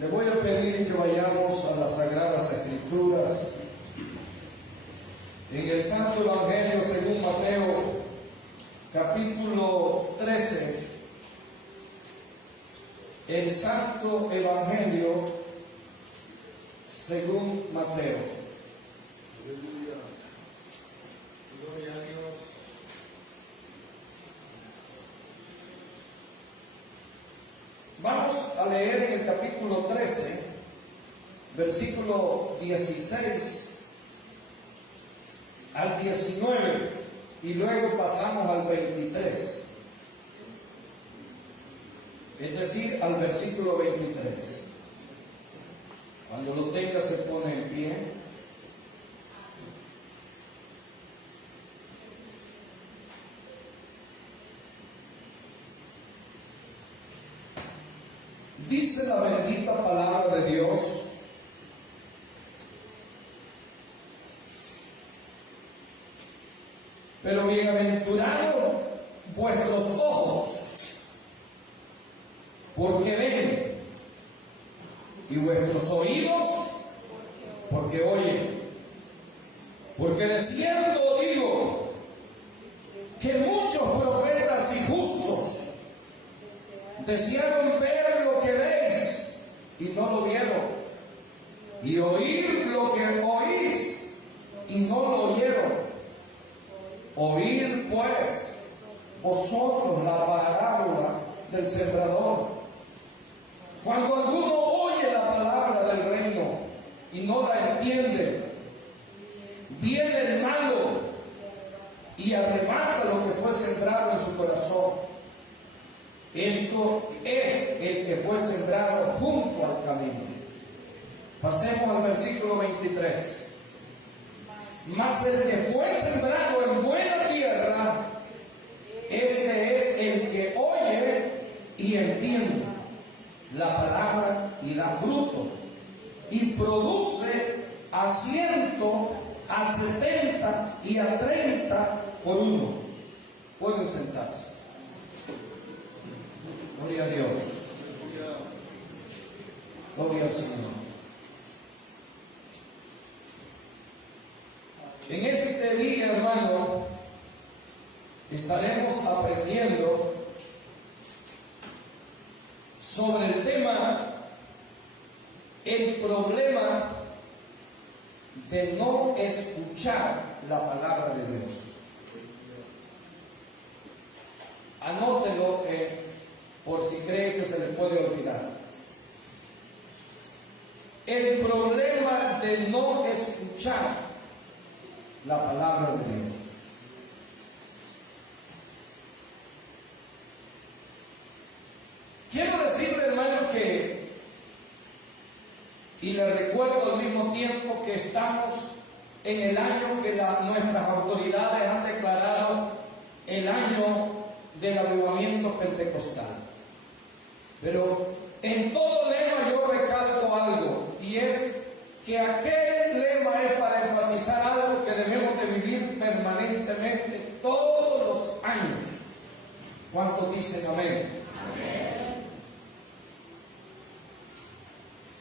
Le voy a pedir que vayamos a las Sagradas Escrituras. En el Santo Evangelio según Mateo, capítulo 13. El Santo Evangelio según Mateo. Aleluya. Gloria a Dios. Vamos a leer en el capítulo 13, versículo 16 al 19 y luego pasamos al 23. Es decir, al versículo 23. Cuando lo tenga se pone en pie. Dice la bendita palabra de Dios: pero bienaventurados vuestros ojos, porque ven, y vuestros oídos, porque oyen. Porque de cierto digo que muchos profetas y justos desearon ver lo que veis y no lo vieron, y oír lo que oís y no lo oyeron. Oíd pues vosotros la parábola del sembrador. Cuando alguno oye la palabra del reino y no la entiende, viene el malo y arrebata lo que fue sembrado en su corazón. Esto es el que fue sembrado junto al camino. Pasemos al versículo 23. Mas el que fue sembrado en buena tierra, este es el que oye y entiende la palabra y da fruto, y produce a 100, a 70 y a 30 por uno. Pueden sentarse. Gloria a Dios. Gloria al Señor. En este día, hermano, estaremos aprendiendo sobre el tema, el problema de no escuchar la palabra de Dios. Anótelo por si cree que se le puede olvidar. El problema de no escuchar la palabra de Dios. Quiero decirle, hermano, que, y le recuerdo al mismo tiempo, que estamos en el año que nuestras autoridades han declarado el año del avivamiento pentecostal. Pero en todo lema yo recalco algo, y es que aquel lema es para enfatizar algo que debemos de vivir permanentemente todos los años. ¿Cuántos dicen amén? Amén.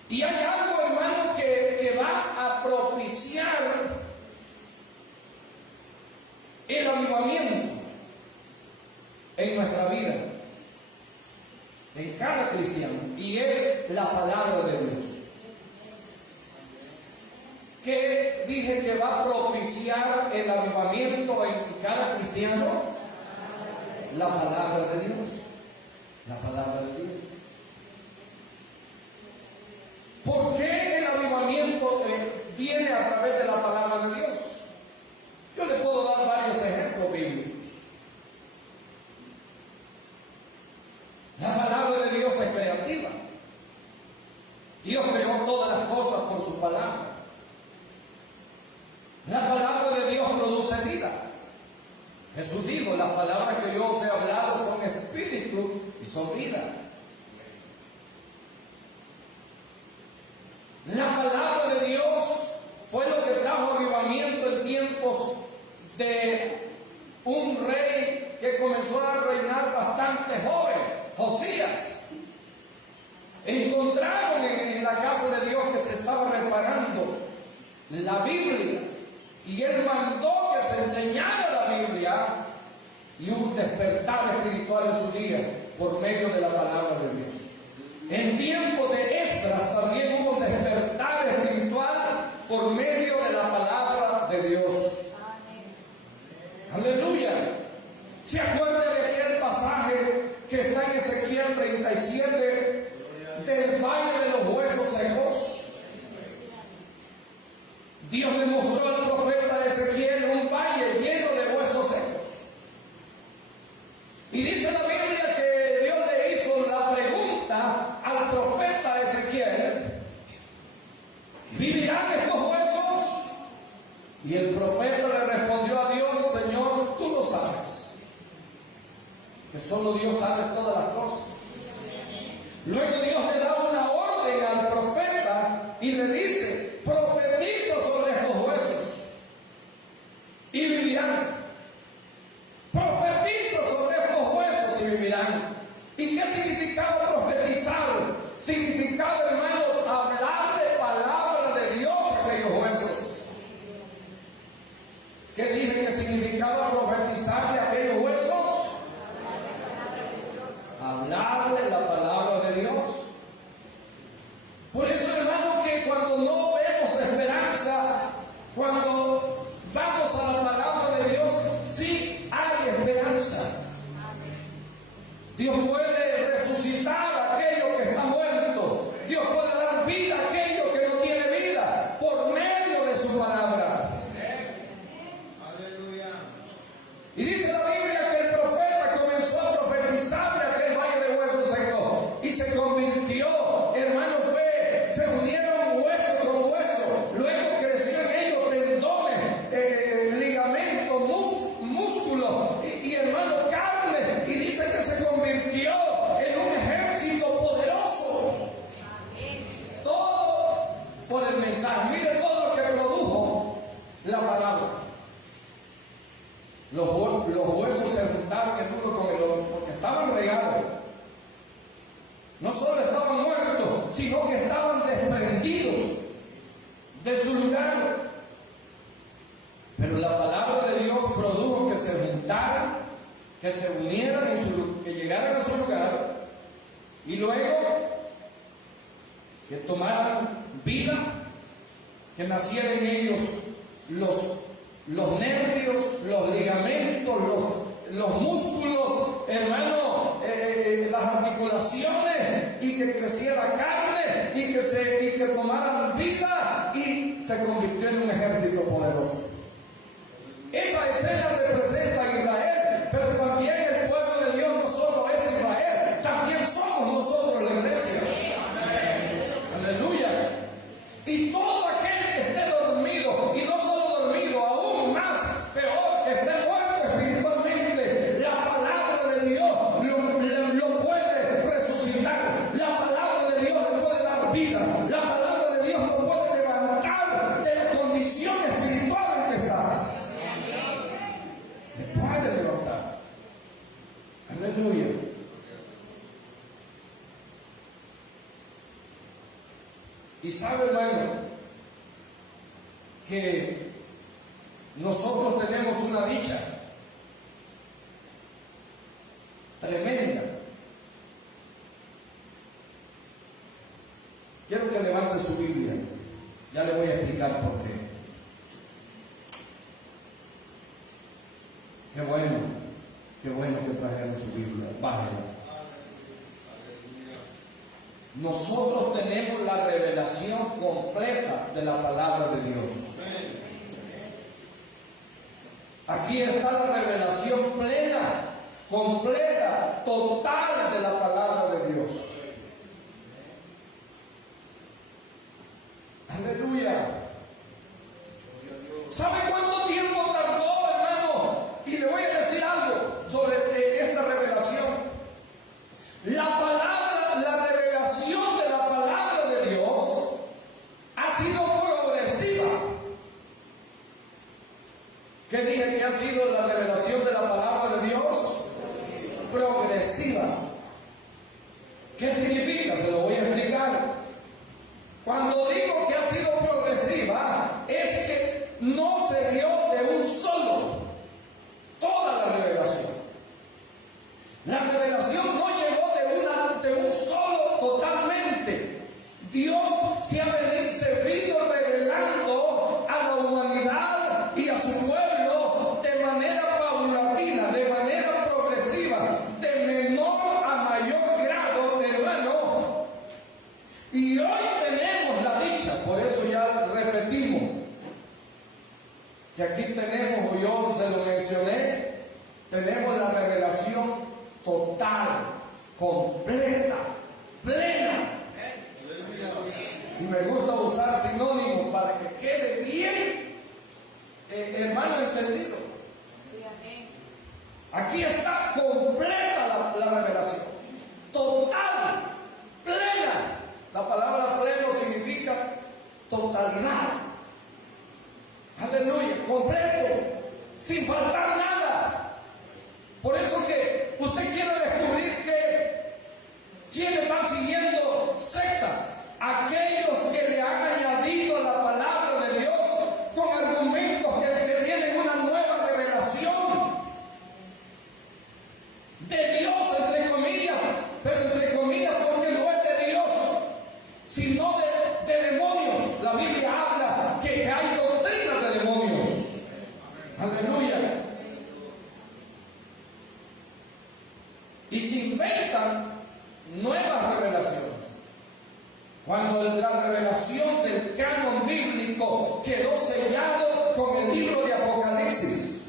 Y hay algo, hermano, que va a propiciar el avivamiento en nuestra vida, en cada cristiano, y es la palabra de Dios. ¿Qué dije que va a propiciar el avivamiento en cada cristiano? La palabra de Dios. La palabra de Dios. ¿Por qué el avivamiento viene a través de la palabra de Dios? Yo le puedo dar varios ejemplos bíblicos. La palabra de Dios es creativa. Dios creó todas las cosas por su palabra. La palabra de Dios produce vida. Jesús dijo: las palabras que yo os he hablado son espíritu y son vida. La palabra de Dios fue lo que trajo avivamiento en tiempos de un rey que comenzó a reinar bastante joven, Josías. Encontraron en la Biblia, y Él mandó que se enseñara la Biblia, y hubo un despertar espiritual en su día por medio de la palabra de Dios. En tiempo de Esdras también hubo un despertar espiritual por medio de la palabra de Dios. Aleluya. ¿Se acuerdan de aquel pasaje que está en Ezequiel 37 del valle de los huesos secos? Dios le mostró al profeta Ezequiel un valle lleno de huesos secos. Y dice la Biblia que Dios le hizo la pregunta al profeta Ezequiel: ¿vivirán estos huesos? Y el profeta le respondió a Dios: Señor, tú lo sabes, que solo Dios sabe todas las cosas. Luego Dios le da una orden al profeta y le dice: profetiza sobre estos huesos y vivirán. Profetiza sobre estos huesos y vivirán. ¿Y qué significaba profetizar? Significaba, hermano, hablarle palabra de Dios a aquellos huesos. ¿Qué dije que significaba profetizarle a aquellos huesos? Hablarle la palabra de Dios. Por eso, hermano, que cuando no vemos esperanza, cuando vamos a la palabra de Dios, sí hay esperanza. Dios puede resucitar a aquello que está muerto. Dios puede dar vida a aquello que no tiene vida por medio de su palabra. Aleluya. Y dice la Biblia que el profeta comenzó a profetizarle aquel valle de huesos secos y se convirtió, hermano, se unieron hueso con hueso. Luego crecieron ellos tendones, ligamentos, músculos y hermano, carne. Y dice que se convirtió en un ejército poderoso. Todo por el mensaje. Mire todo lo que produjo la palabra. Los huesos se juntaron el uno con el otro porque estaban regados. No solo estaban muertos, sino que estaban desprendidos de su lugar. Pero la palabra de Dios produjo que se juntaran, que se unieran, que llegaran a su lugar, y luego que tomaran vida, que nacieran en ellos los nervios, los ligamentos, los músculos, hermano, las articulaciones, y que creciera la carne, y que tomaran vida, y se convirtió en un ejército poderoso. Esa escena representa a Israel, pero también el pueblo de Dios no solo es Israel, también somos nosotros la iglesia. Aleluya. Y todo aquel que esté dormido, y no solo dormido, aún más, peor, que esté muerto espiritualmente, la palabra de Dios lo puede resucitar. La palabra de Dios le puede dar vida. La palabra de Dios lo puede levantar de la condición espiritual en que está. Le puede levantar. Aleluya. Y sabe, hermano, que nosotros tenemos una dicha tremenda. Quiero que levante su Biblia. Ya le voy a explicar por qué. Qué bueno que trajeron su Biblia. Bájela. Nosotros tenemos la revelación completa de la palabra de Dios. Aquí está la revelación plena, completa, total de la palabra de Dios. Aleluya. ¿Sabe cuánto tiempo tardó, hermano? Y le voy a decir algo sobre esta revelación. La revelación de la palabra de Dios ha sido progresiva. ¿Qué dije que ha sido la revelación de la palabra de Dios? Progresiva. siguiente. Dios se ha venido revelando a la humanidad y a su pueblo de manera paulatina, de manera progresiva, de menor a mayor grado, hermano. Y hoy tenemos la dicha, por eso ya repetimos, que aquí tenemos, yo se lo mencioné, tenemos la revelación total, completa, plena. Y me gusta usar sinónimos para que quede bien, hermano, entendido. Aquí está completa la revelación, total, plena. La palabra pleno significa totalidad. Aleluya, completo, sin faltar nada. Por eso que usted quiere descubrir que quienes van siguiendo sectas, aquellos que le han añadido la palabra de Dios con argumentos que tienen una nueva revelación de Dios, entre comillas, pero entre comillas porque no es de Dios, sino de demonios. La Biblia habla que hay doctrinas de demonios. Aleluya. Y se inventan nuevas revelaciones. Cuando la revelación del canon bíblico quedó sellado con el libro de Apocalipsis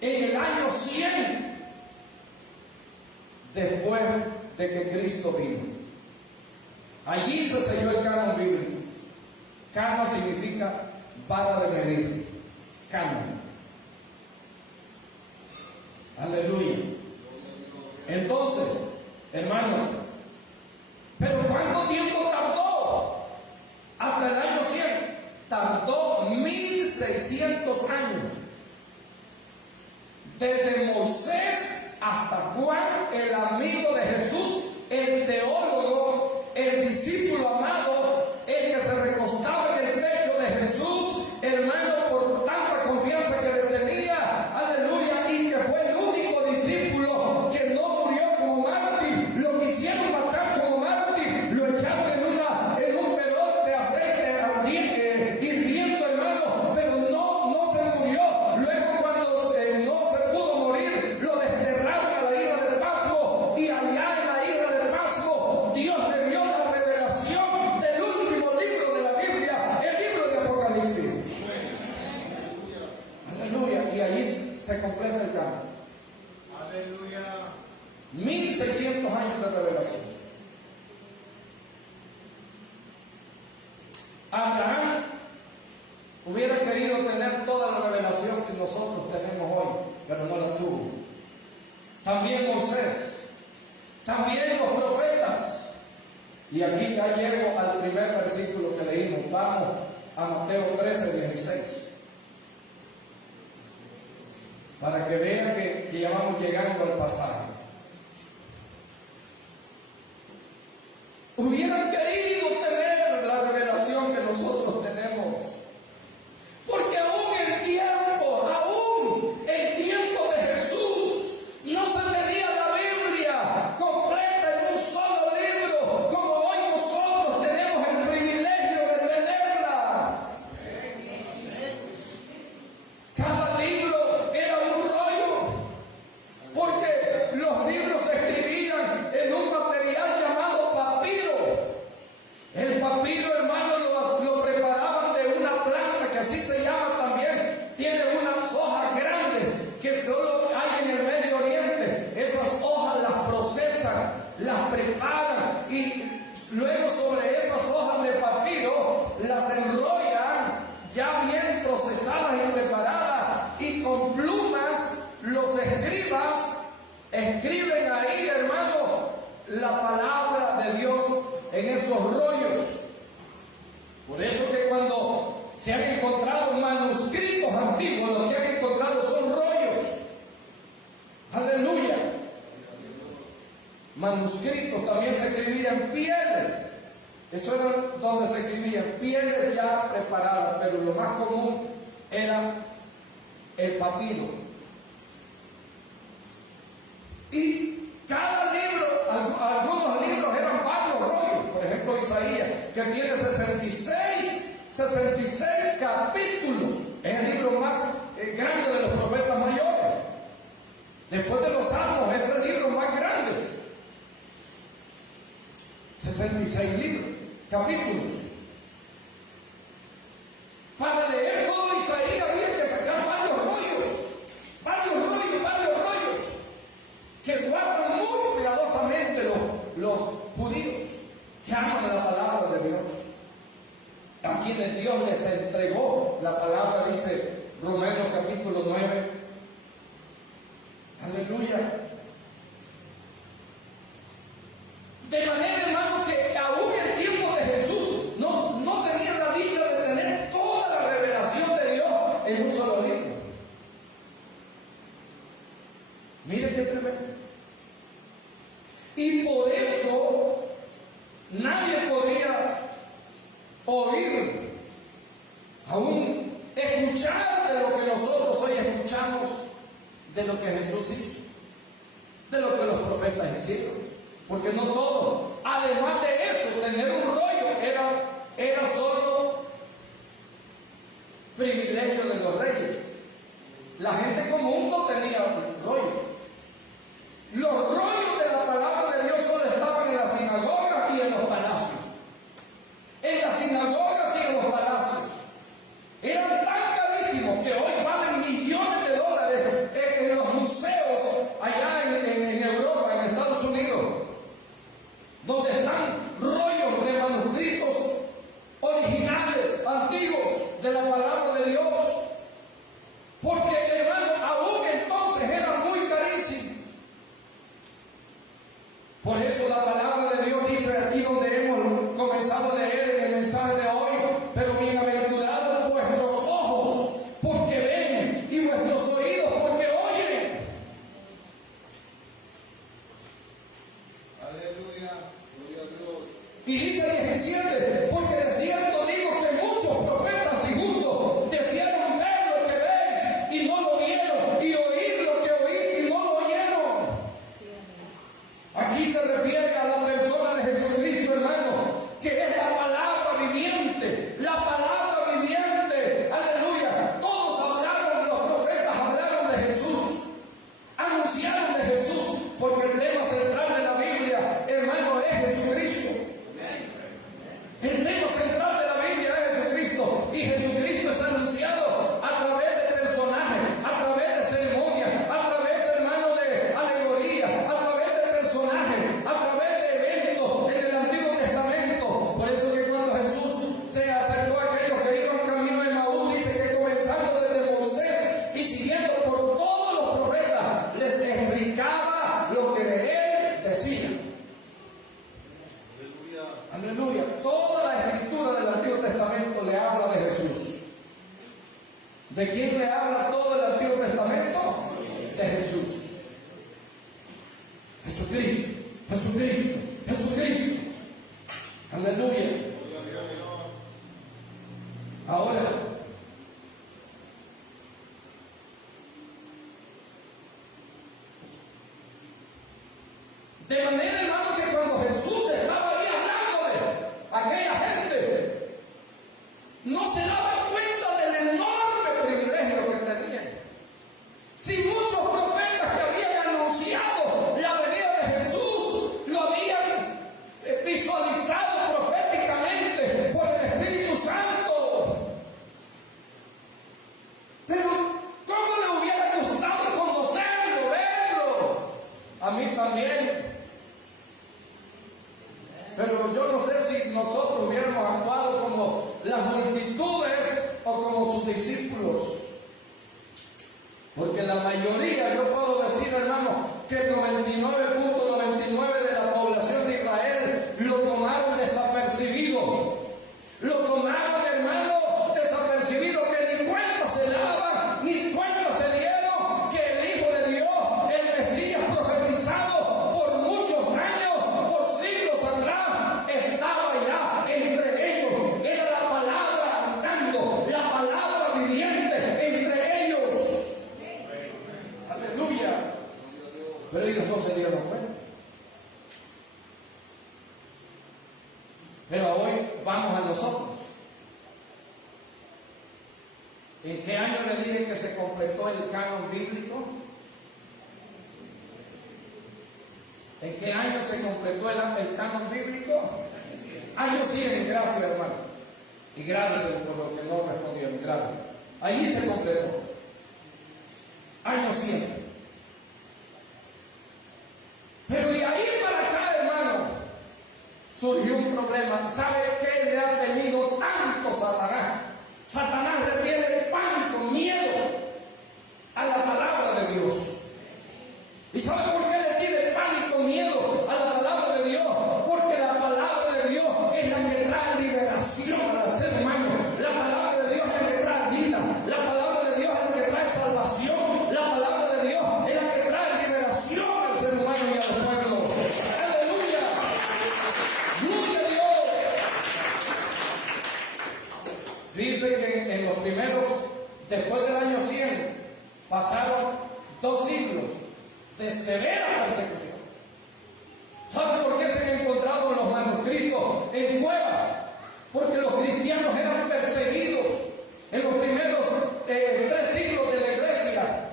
en el año 100 después de que Cristo vino. Allí se selló el canon bíblico. Canon significa vara de medir. Canon. Aleluya. Entonces, hermano, ¿pero cuánto tiempo tardó? Hasta el año 100. Tardó 1600 años. Desde Moisés hasta Juan, el amigo de Jesús, el teólogo, el discípulo amado, el que se recostaba en el pecho de Jesús, hermano, por tanta confianza que le tenía, aleluya, y que fue el único discípulo que no murió como mártir. Lo quisieron matar como mártir, lo echaron en un perol de aceite hirviendo, hermano, pero no se murió. Luego cuando no se pudo morir, lo desterraron a la isla de Pasmo, y allá en la isla de Pasmo Dios le dio la revelación del último libro de la Biblia, el libro de Apocalipsis. Aleluya. Y allí se completa el canon. Aleluya. 1600 años de revelación. Abraham hubiera querido tener toda la revelación que nosotros tenemos hoy, pero no la tuvo. También Moisés, también los profetas. Y aquí ya llego al primer versículo que leímos. Vamos a Mateo 13:16. Para que vean que ya vamos llegando al pasado. Hubieran querido tener la revelación que nosotros tenemos. Porque aún en tiempo de Jesús, no se tenía la Biblia completa en un solo libro, como hoy nosotros tenemos el privilegio de tenerla. Cada libro era un rollo, porque los libros se escribían en un material llamado papiro. El papiro, hermano, lo preparaban de una planta que así se llama también. Tiene unas hojas grandes que solo hay en el Medio Oriente. Esas hojas las procesan, las preparan y luego sobre esas hojas de papiro las enrollan ya bien procesadas y preparadas, y con plumas los escribas escriben ahí, hermano, la palabra de Dios en esos rollos. Por eso que cuando se han encontrado manuscritos antiguos, lo que han encontrado son rollos. Aleluya. Manuscritos también se escribían pieles. Eso era donde se escribían pieles ya preparadas, pero lo más común era el papiro. Y cada libro, algunos libros eran que tiene 66 capítulos. Es el libro más grande de los profetas mayores. Después de los Salmos es el libro más grande. 66 libros, capítulos. Para leer todo Isaías había que sacar varios rollos, que guardan muy cuidadosamente los judíos que aman la palabra de Dios, a quienes Dios les entregó la palabra, dice Romanos capítulo 9. Aleluya. De manera, hermano, que aún en tiempo de Jesús no tenía la dicha de tener toda la revelación de Dios en un solo libro. Mire qué tremendo. Y por eso nadie podía oír, aún escuchar de lo que nosotros hoy escuchamos, de lo que Jesús hizo, de lo que los profetas hicieron. Porque no todo. Además de eso, tener un rollo era solo privilegio de los reyes. La gente común no tenía rollo. Los rollos de la palabra de Dios solo estaban en las sinagogas y en los palacios. En las sinagogas y en los palacios. Eran tan carísimos que hoy valen millones de dólares en los museos allá en Europa, en Estados Unidos, donde están rollos de manuscritos originales, antiguos, de la palabra de Dios. Porque, hermano, aún entonces eran muy carísimos. Por eso la palabra de Dios dice aquí donde hemos comenzado a leer en el mensaje de hoy: pero bienaventurados vuestros ojos porque ven y vuestros oídos porque oyen. Aleluya. Gloria a Dios. Y dice 17: porque de cierto digo que muchos profetas y justos desearon ver lo que veis y no lo vieron, y oír lo que oís y no lo oyeron. Aquí se refiere a la persona de Jesucristo, hermano, que es la palabra viviente, la palabra viviente. Aleluya. Todos hablaron, los profetas hablaron de Jesús, anunciaron de Jesús, porque el tema central de la Biblia, hermano, es Jesucristo. El tema central de la Biblia es Jesucristo, y Jesucristo es anunciado a través de personajes, a través de ceremonias, a través, hermano, de alegorías, a través de personajes, a través de eventos en el Antiguo Testamento. Por eso que cuando Jesús se acercó a aquellos que iban camino de Emaús, dice que comenzando desde Moisés y siguiendo por todos los profetas, les explicaba lo que de él decía. Aleluya. Toda la escritura del Antiguo Testamento le habla de Jesús. ¿De quién le habla todo el Antiguo Testamento? De Jesús. Jesucristo, Jesucristo, Jesucristo. Aleluya. Ahora, de manera, hermano, que cuando Jesús estaba ahí hablándole a aquella gente, no se daban cuenta del enorme privilegio que tenían. Si muchos profetas que habían anunciado la venida de Jesús lo habían visualizado proféticamente por el Espíritu Santo. Pero ¿cómo le hubiera gustado conocerlo, verlo? A mí también. Pero yo no sé si nosotros hubiéramos actuado como las multitudes o como sus discípulos. Porque la mayoría, yo puedo decir, hermano, que el 99.99 de la población de Israel lo tomaron desapercibido. Lo tomaron, hermano, desapercibido, que ni cuenta se daban, ni cuenta se dieron que el Hijo de Dios, el Mesías profetizado por muchos años, por siglos atrás, estaba ya entre ellos. Era la palabra andando, la palabra viviente entre ellos. Aleluya. Pero ellos no se dieron cuenta. Pero hoy vamos a nosotros. ¿En qué año le dije que se completó el canon bíblico? ¿En qué año se completó el canon bíblico? Año 100, gracias hermano. Y gracias por lo que no respondieron, gracias. Allí se completó. Año 100. Pero de ahí para acá, hermano, surgió un problema. ¿Sabe qué le ha tenido tanto Satanás? Satanás le tiene pánico, miedo a la palabra de Dios. ¿Y sabe por qué le tiene pánico, miedo a la palabra de Dios? Porque la palabra de Dios es la que trae liberación al ser humano. La palabra de Dios es la que trae vida. La palabra de Dios es la que trae salvación. La palabra de Dios es la que trae liberación al ser humano y al pueblo. ¡Aleluya! ¡Gloria a Dios! Dice que en los primeros, después del año 100, pasaron 2 siglos de severa persecución. ¿Saben por qué se han encontrado los manuscritos en cuevas? Porque los cristianos eran perseguidos en los primeros 3 siglos de la iglesia.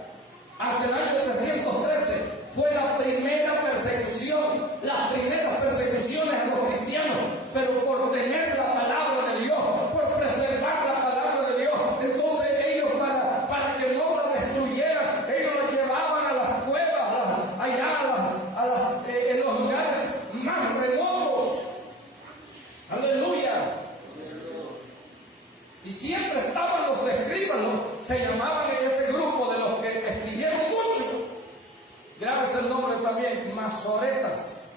Hasta el año 313 fue la primera persecución, las primeras persecuciones a los cristianos, pero por tener la palabra de Dios, por preservar la palabra de Dios. Entonces ellos para que no la destruyeran, ellos la llevaban a las cuevas, allá en los lugares más remotos. Aleluya. Y siempre estaban los escribas, se llamaban en ese grupo de los que escribieron mucho. Grábese el nombre también, masoretas.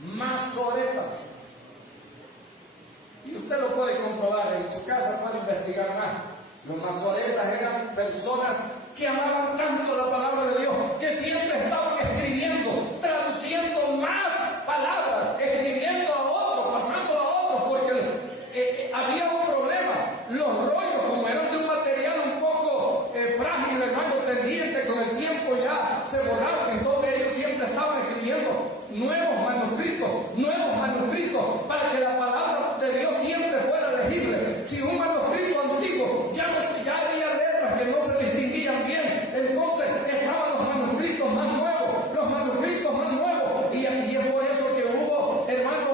Masoretas. Y usted lo puede comprobar, en su casa puede investigar más. Los masoretas eran personas que amaban tanto la palabra de Dios, que siempre estaban escribiendo, traduciendo más palabras, escribiendo a otros, pasando a otros, porque había un problema. Los rollos, como eran de un material un poco frágil, hermano, tendiente, con el tiempo ya se borraron. Entonces ellos siempre estaban escribiendo nuevos manuscritos, para que la palabra de Dios siempre fuera legible. Si un manuscrito antiguo ya había letras que no se distinguían bien, entonces estaban los manuscritos más nuevos, y es por eso que hubo, hermano,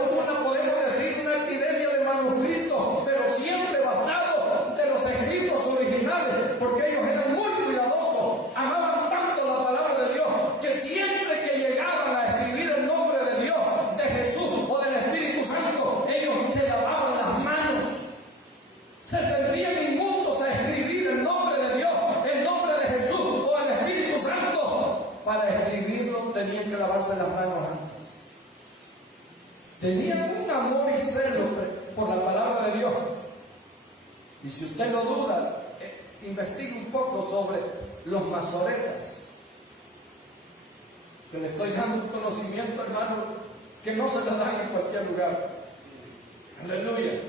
podemos decir una epidemia de manuscritos, pero siempre basado de los escritos originales, porque ellos eran muy cuidadosos, amaban tanto la palabra de Dios, que siempre que llegaban a escribir el nombre de Dios, de Jesús o del Espíritu Santo, ellos se lavaban las manos, se sentían inmundos a escribir el nombre de Dios, el nombre de Jesús o el Espíritu Santo. Para escribirlo tenían que lavarse las manos antes. Tenían un amor y celo por la palabra de Dios. Y si usted lo duda, investigue un poco sobre los masoretas, que le estoy dando un conocimiento, hermano, que no se lo dan en cualquier lugar. Aleluya.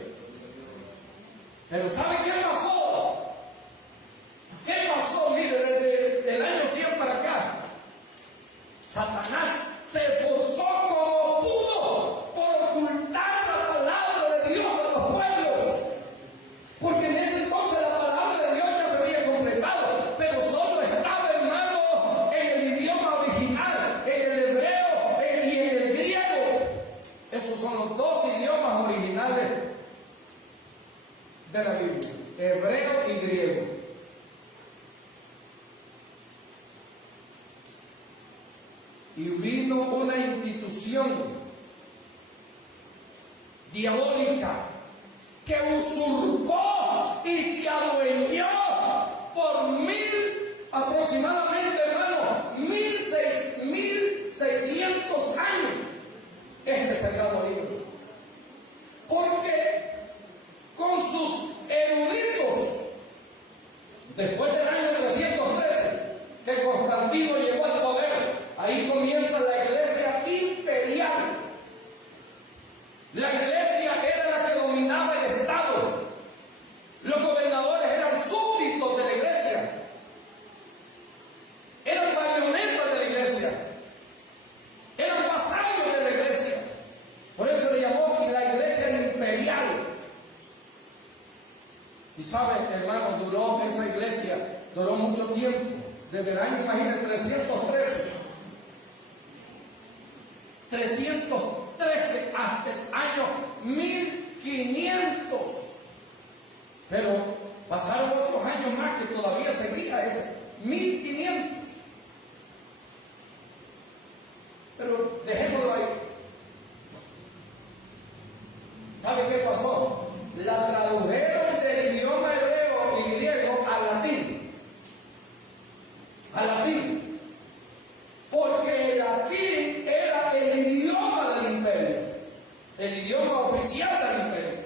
Pero ¿sabe qué pasó? ¿Qué pasó? Mire, desde el año 100 para acá, Satanás se esforzó como pudo por ocultar la palabra de Dios a los pueblos. Porque en ese entonces la palabra de Dios ya se había completado, pero solo estaba, hermano, en el idioma original, en el hebreo y en el griego. Esos son los 2 idiomas originales de la Biblia, hebreo y griego. Y vino una institución diabólica que usurpó y se adueñó por aproximadamente, hermano, 1600 años este sagrado libro. Porque con sus eruditos, después del año 313, que Constantino llegó al poder, ahí comienza la iglesia imperial. La iglesia era la que dominaba el Estado. Los gobernadores eran súbditos de la iglesia. Y sabe, hermano, esa iglesia duró mucho tiempo. Desde el año, imagínense, 313 hasta el año 1500. Pero pasaron otros años más que todavía seguía ese 1500. Pero dejémoslo ahí. ¿Sabe qué pasó? La tradujeron del idioma hebreo y griego al latín. Al latín. Porque el latín era el idioma del imperio. El idioma oficial del imperio.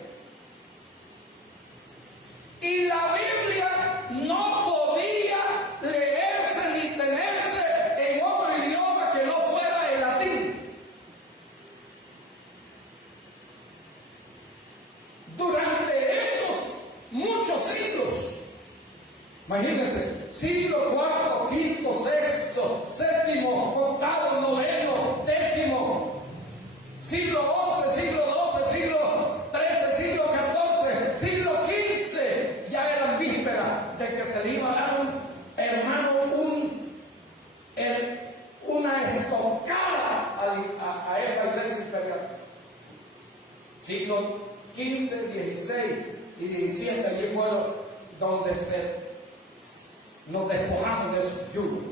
Y la Biblia no podía leerse ni tenerse en otro idioma que no fuera el latín. Durante esos muchos siglos, imagínense, siglo IV, V, VI, VII, VIII, IX, X, siglo XI, siglo XII, siglo XIII, siglo XIV, siglo XV, ya eran vísperas de que se le iba a dar hermano, una estocada a esa iglesia imperial. Siglo XV, XVI y XVII, allí fueron donde nos despojamos de esos yugos.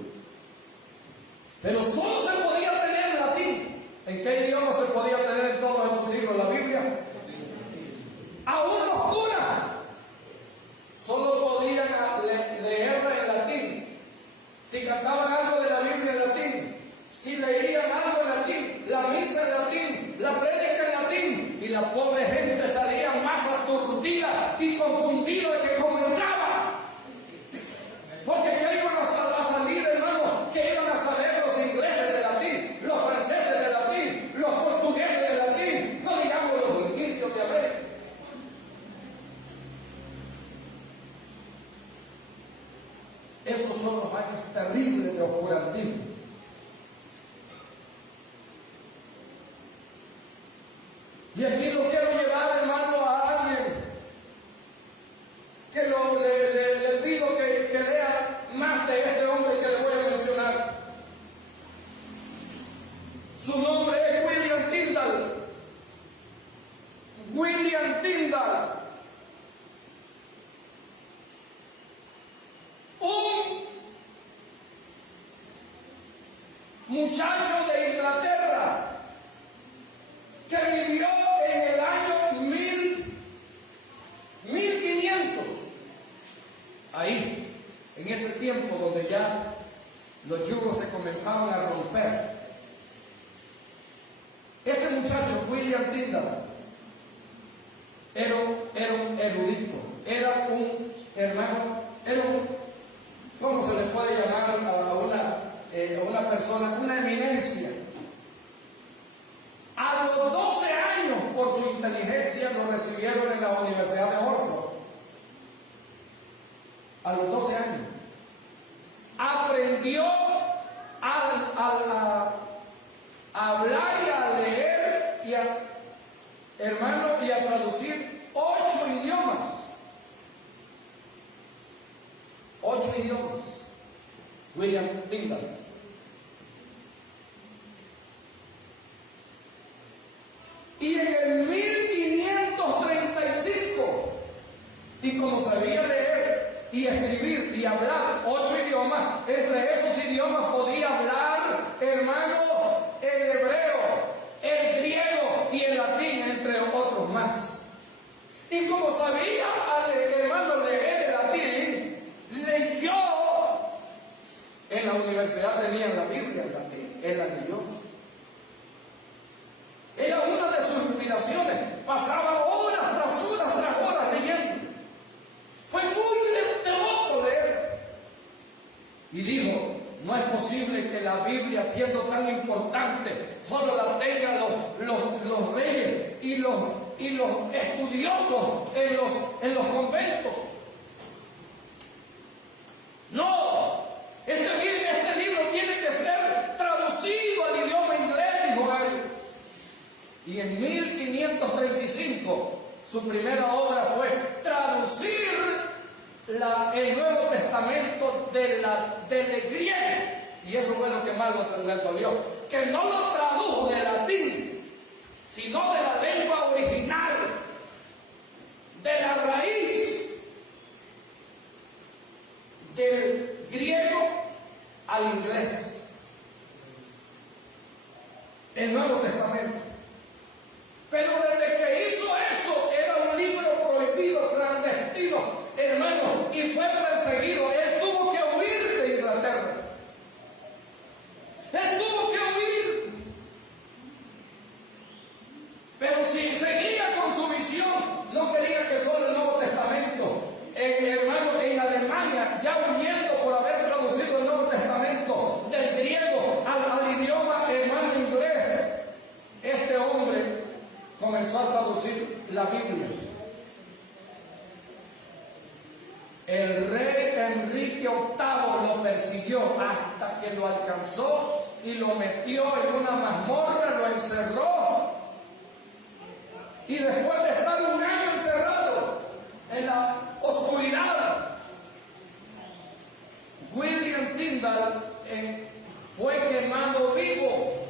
Pero solo se podía tener el latín. ¿En qué idioma se podía tener en todos esos siglos la Biblia? Aún los curas solo podían leerla en latín. Si cantaban algo de la Biblia en latín, si leían algo en latín, la misa en latín, la prédica en latín, y la pobre gente salía más aturdida y confundida de que como entraba. Porque ¿qué iban a salir, hermanos? ¿Qué iban a saber los ingleses de latín, los franceses de latín, los portugueses de latín? No digamos los indios de América. Esos son los años terribles de oscurantismo. Y aquí lo quiero llevar, hermano, a alguien que le pido que lea más de este hombre que le voy a mencionar. Su nombre es William Tyndale. William Tyndale. Un muchacho de Inglaterra que vivió en el año 1500. Ahí, en ese tiempo donde ya los yugos se comenzaban a romper. Este muchacho, William Tyndale, era un erudito, era un hermano, ¿cómo se le puede llamar a una persona? Una eminencia. A los 12 años, por su inteligencia, lo recibieron en la Universidad de Oxford. A los 12 años. Aprendió a hablar y a leer y a traducir 8 idiomas. 8 idiomas. William Tyndale. Y en el 1535, y como sabía leer y escribir y hablar 8 idiomas, entre esos idiomas podía hablar, hermano, el hebreo, el griego y el latín, entre otros más. Y como sabía, hermano, leer el latín, leyó. En la universidad tenían la Biblia en latín, él la leyó. Era una de sus inspiraciones. Pasaba horas tras horas leyendo. Fue muy devoto leer. Y dijo, no es posible que la Biblia, siendo tan importante, solo la tengan los reyes y los estudiosos en los conventos. No, este libro tiene que ser traducido al idioma inglés, dijo él. Y en 1535 su primera obra fue traducir el Nuevo Testamento del griego, y eso fue lo que más le dolió, que no lo tradujo de latín, sino de la lengua original, de la raíz del griego al inglés, el Nuevo Testamento. Pero desde que hizo eso, era un libro prohibido, clandestino, hermano, y fue perseguido. Él tuvo que huir de Inglaterra. Él tuvo que huir. Pero si seguía con su visión, no quería que solo el Nuevo Testamento. Hermano, en Alemania, ya huyendo por haber traducido el Nuevo Testamento del griego al idioma hermano inglés, este hombre comenzó a traducir la Biblia. El rey Enrique VIII lo persiguió hasta que lo alcanzó y lo metió en una mazmorra, lo encerró. Y después de estar un año encerrado en la oscuridad, William Tyndale fue quemado vivo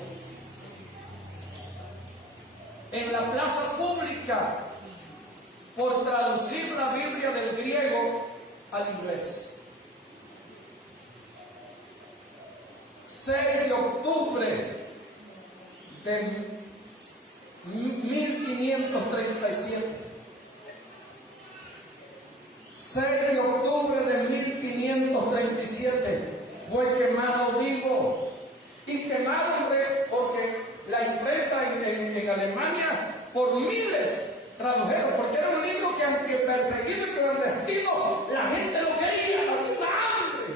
en la plaza pública por traducir la Biblia del griego al inglés. 6 de octubre de 1537. 6 de octubre de 1537 fue quemado vivo. Y quemado porque la imprenta en Alemania por miles tradujeron, porque era un libro que aunque perseguido y clandestino, la gente lo quería, había una hambre,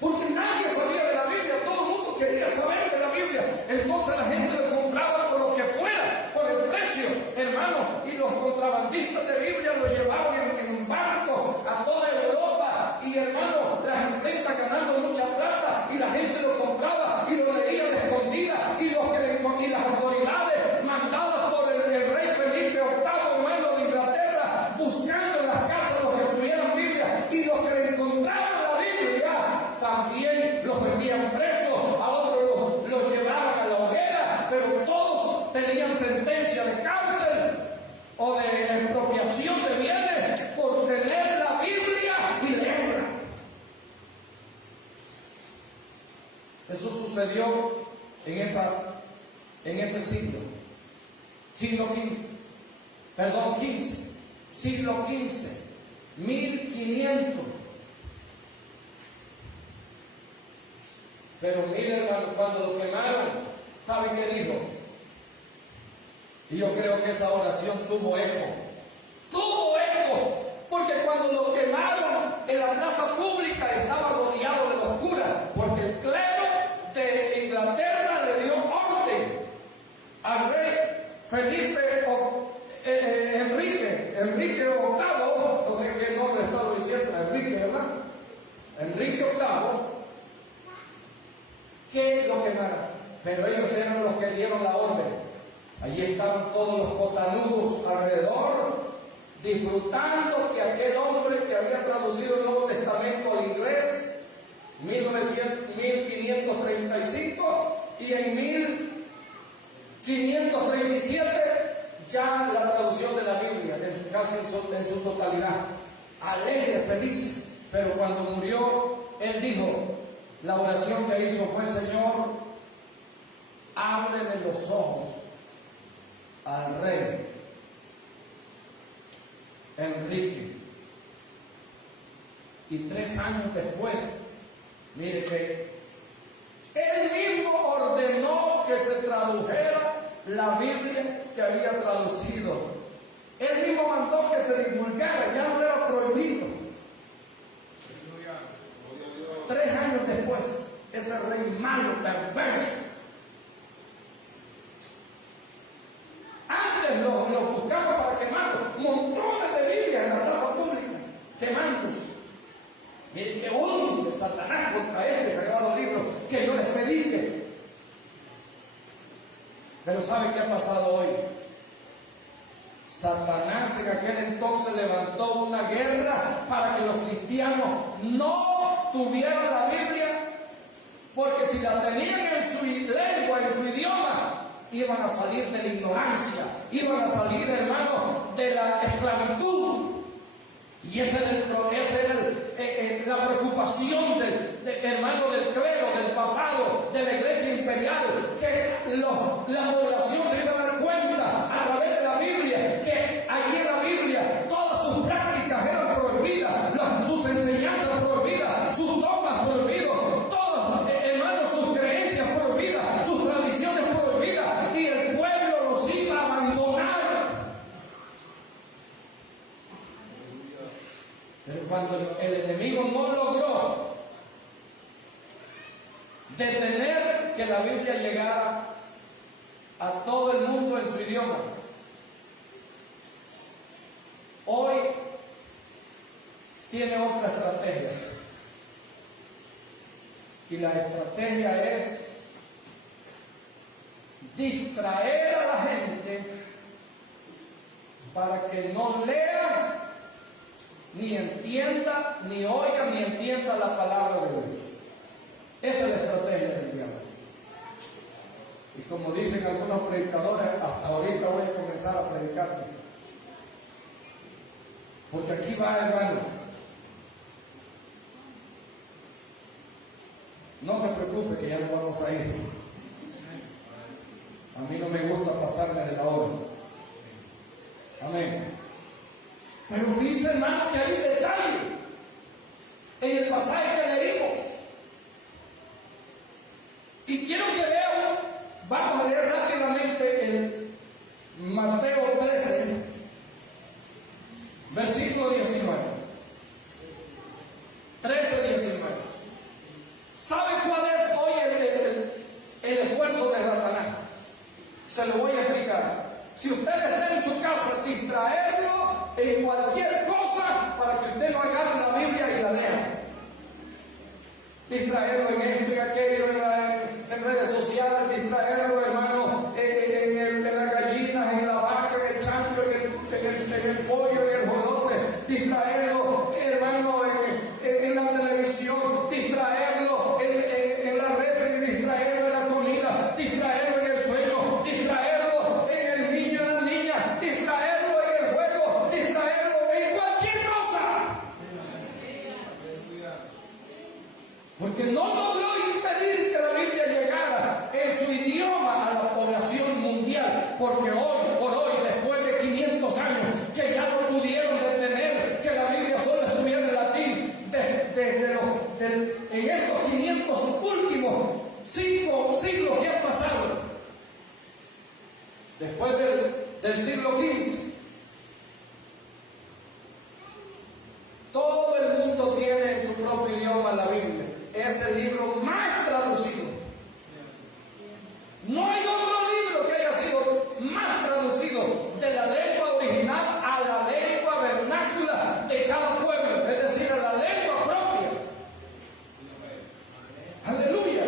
porque nadie sabía de la Biblia, todo el mundo quería saber de la Biblia. Entonces la gente lo compraba por lo que fuera, por el precio, hermano, y los contrabandistas de Biblia lo llevaban en barcos a toda Europa, y hermano, las imprentas ganando mucha plata, y la gente lo compraba y lo leía de escondida, y las autoridades mandadas por el rey Felipe VIII, hermano de Inglaterra, buscando en las casas los que tuvieran Biblia, y los que le encontraban la Biblia también los metían presos, a otros los llevaban a la hoguera, pero todos tenían sentencia de cárcel o de expropiación de bienes por tener la Biblia y leerla. Eso sucedió en ese siglo XV, siglo XV, 1500. Pero miren, hermano, cuando lo quemaron, ¿saben qué dijo? Y yo creo que esa oración tuvo eco, porque cuando lo quemaron en la plaza pública estaba rodeado de los curas, porque el clero de Inglaterra le dio orden al rey Felipe Enrique VIII, no sé qué nombre estaba diciendo, Enrique, ¿verdad? Enrique VIII, que lo quemara. Pero ellos eran los que dieron la orden. Allí estaban todos los cotanudos alrededor, disfrutando que aquel hombre que había traducido el Nuevo Testamento al inglés 1535, y en 1537 ya la traducción de la Biblia, casi en su totalidad, alegres, felices. Pero cuando murió, él dijo, la oración que hizo fue: Señor, ábrele los ojos al rey Enrique. Y 3 años después, mire que él mismo ordenó que se tradujera la Biblia que había traducido. Él mismo mandó que se divulgara, ya no era prohibido. 3 años después, ese rey malo, perverso. Antes lo buscaba para quemarlo, montones de Biblias en la plaza pública, quemándose. Miren que odio de Satanás contra él, que sacaba los libros, que yo les predique. Pero ¿sabe qué ha pasado hoy? Satanás en aquel entonces levantó una guerra para que los cristianos no tuvieran la Biblia, porque si la tenían en su lengua, en su idioma, iban a salir de la ignorancia, iban a salir, hermanos, de la esclavitud. Y esa era la preocupación hermano, del clero, del papado, de la iglesia imperial, que la población se iba a dar cuenta a través de la Biblia, que allí en la Biblia todas sus prácticas eran prohibidas, sus enseñanzas prohibidas, sus dogmas prohibidos, todas, hermanos, sus creencias prohibidas, sus tradiciones prohibidas, y el pueblo los iba a abandonar. Pero cuando el enemigo no logró detener que la Biblia llegara a todo el mundo en su idioma, hoy tiene otra estrategia. Y la estrategia es distraer a la gente para que no lea, ni entienda, ni oiga, ni entienda la palabra de Dios. Esa es la estrategia del diablo. Y como dicen algunos predicadores, hasta ahorita voy a comenzar a predicar. Porque aquí va, hermano. No se preocupe que ya no vamos a ir. A mí no me gusta pasarme de la hora. Amén. Pero fíjense, hermano, que hay un detalle en el pasaje que leímos. Y quiero que vean, vamos a leer rápidamente el Mateo 13, versículo 19. 13, 19. ¿Sabe cuál es hoy el esfuerzo de Satanás? Se lo voy a explicar. Si usted está en su casa, distraerlo en cualquier cosa para que usted no agarre la Biblia y la lea. Distraerlo en esto y aquello, en redes sociales, distraerlo, hermano, en las gallinas, en la vaca, en el chancho, en el pollo, en el jolote, distraerlo, hermano, en la televisión, distraerlo en la red, distraerlo en la comida, distraerlo en el sueño, distraerlo en el niño, en la niña, distraerlo en el juego, distraerlo en cualquier cosa. Porque no logró impedir que la Biblia llegara en su idioma a la población mundial. Porque hoy, por hoy, después de 500 años, que ya no pudieron detener que la Biblia solo estuviera en latín, en estos 500 últimos 5 siglos que han pasado, después del siglo XV, todo el mundo tiene en su propio idioma la Biblia. Es el libro más traducido. No hay otro libro que haya sido más traducido de la lengua original a la lengua vernácula de cada pueblo, es decir, a la lengua propia. Aleluya.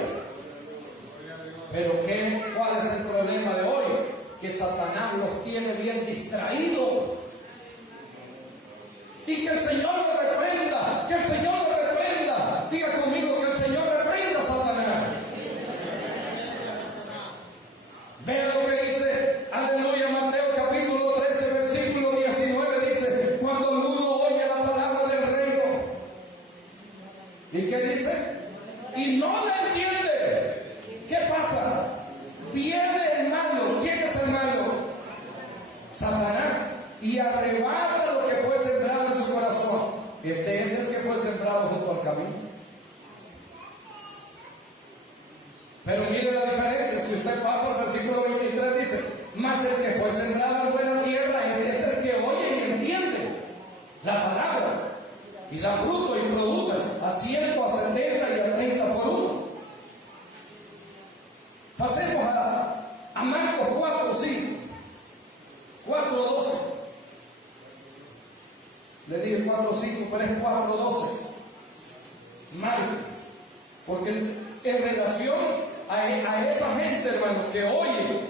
Pero ¿cuál es el problema de hoy? Que Satanás los tiene bien distraídos. Y que el Señor lo reprenda, que el Señor lo reprenda. Diga conmigo, que el Señor reprenda a Satanás. Vea lo que dice, aleluya, Mateo capítulo 13, versículo 19, dice: cuando alguno oye la palabra del reino, ¿y qué dice? Y no la entiende, ¿qué pasa? Viene el malo. ¿Quién es el malo? Satanás. Y arrebata lo que fue sembrado en su corazón. Este es el que fue sembrado junto al camino. Pero mire la diferencia. Si usted pasa al versículo 23, dice: mas el que fue sembrado en buena tierra, este es el que oye y entiende la palabra y da fruto y produce a 100, a 70 y a 30 por uno. Pasemos a Marcos 4:5, 4:12. Le dije 4:5, pero es 4:12. Marcos. Porque en relación a esa gente, hermano, que oye,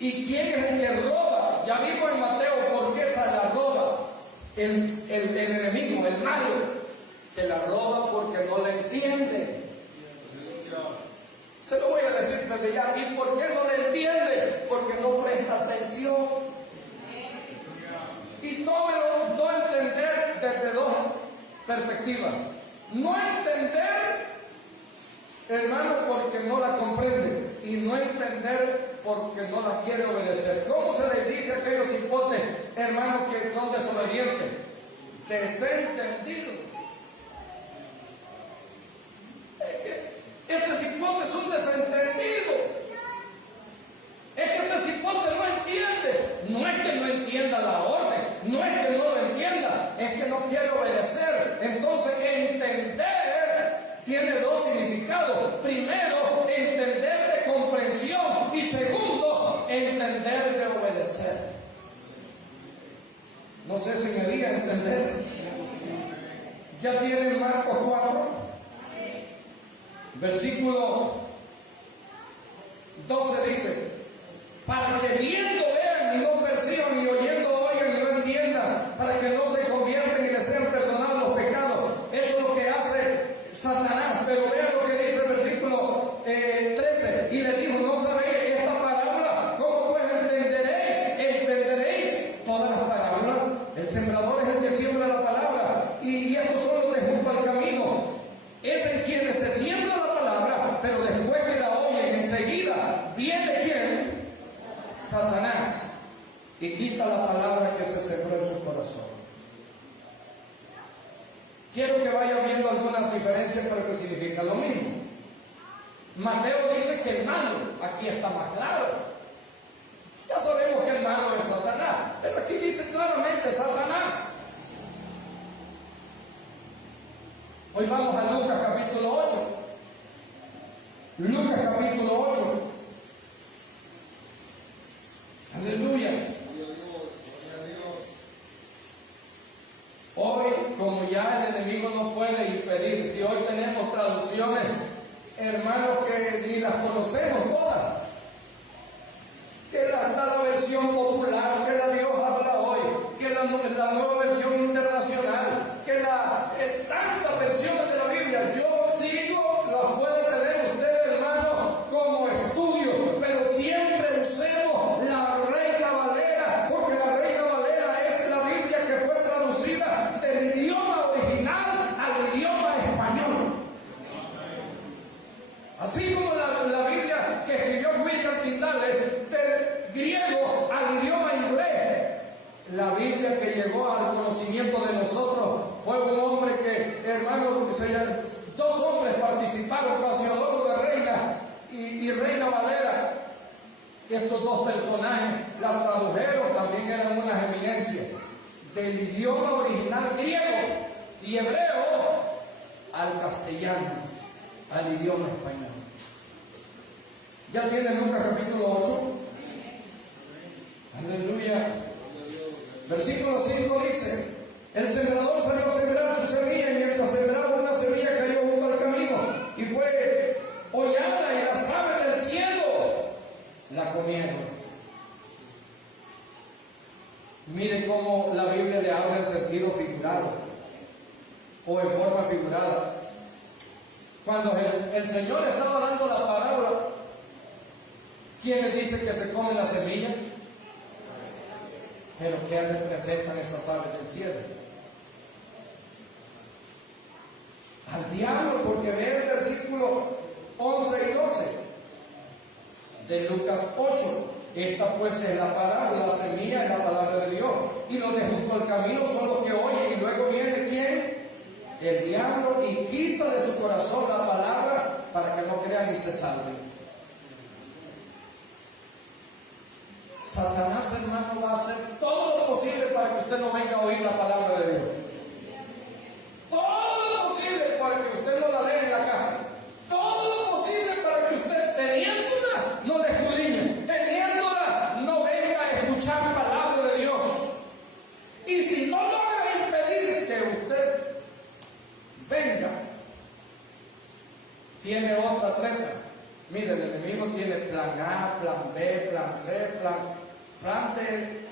y quién es el que roba, ya vimos en Mateo por qué se la roba el enemigo, el malo. Se la roba porque no la entiende. Se lo voy a decir desde ya. ¿Y por qué no la entiende? Porque no presta atención. Y tómelo, no entender desde dos perspectivas. No entender, hermano, porque no la comprende. Y no entender porque no la quiere obedecer. ¿Cómo se les dice a aquellos hipotes, hermanos, que son desobedientes? Desentendidos. Este cipote es un desentendido. Es que este cipote no entiende. No es que no entienda la orden, no es que no lo entienda, es que no quiere obedecer. Entonces, entender tiene dos significados. Primero, entender de comprensión, y segundo, entender de obedecer. No sé si me diga entender. Ya tienen Marcos 4. Versículo 12 dice: para que viendo vean y no perciban, y oyendo oigan y no entiendan, para que no se convierten y les sean perdonados los pecados. Eso es lo que hace Satanás. Pero vean lo que dice el versículo 13: y le dijo, ¿no sabéis esta parábola? ¿Cómo pues entenderéis todas las parábolas? El sembrador es el que siembra la palabra, y estos son los de junto al camino. Es en quienes se siembra la palabra, pero después que la oyen, enseguida viene ¿quién? Satanás, y quita la palabra que se sembró en su corazón. Quiero que vaya viendo algunas diferencias, pero que significan lo mismo. Mateo dice que el malo, aquí está más claro. Ya sabemos que el malo es Satanás, pero aquí dice claramente Satanás. Hoy vamos a Lucas capítulo 8. Lucas capítulo 8. Aleluya. Hoy, como ya el enemigo no puede impedir, si hoy tenemos traducciones, hermanos, que ni las conocemos todas, que está la versión popular, que la Dios habla hoy, que la nueva versión internacional, que tantas versiones de la Biblia, yo sigo, las puede tener usted, hermano, como estudio, pero siempre usemos la Reina Valera, porque la Reina Valera es la Biblia que fue traducida del idioma original al idioma español. Así como la Biblia que escribió William Tyndale del griego al idioma inglés, la Biblia que llegó al conocimiento de nosotros fue un hombre que, hermanos, dos hombres participaron, Casiodoro de Reina y Reina Valera. Estos dos personajes la tradujeron, también eran unas eminencias, del idioma original griego y hebreo al castellano, al idioma español. Ya tiene Lucas capítulo 8. Aleluya. Versículo 5 dice: el sembrador salió a sembrar su semilla, y mientras sembraba, una semilla cayó junto al camino, y fue hollada, y las aves del cielo la comieron. Mire cómo la Biblia le habla en sentido figurado, o en forma figurada. Cuando el Señor estaba dando la parábola, ¿quiénes dicen que se comen la semilla? Pero ¿qué representan esas aves del cielo? Al diablo, porque ve el versículo 11 y 12 de Lucas 8. Esta pues es la parábola, la semilla es la palabra de Dios, y los de junto al camino son los que oyen, y luego viene ¿quién? El diablo, y quita de su corazón la palabra para que no crean y se salven. Satanás, hermano, va a hacer todo lo posible para que usted no venga a oír la palabra de Dios. Todo lo posible para que usted no la lea en la casa. Todo lo posible para que usted, teniéndola, no la escudriñe. Teniéndola, no venga a escuchar palabra de Dios. Y si no logra impedir que usted venga, tiene otra treta. Mire, el enemigo tiene plan A, plan B, plan C, plan D,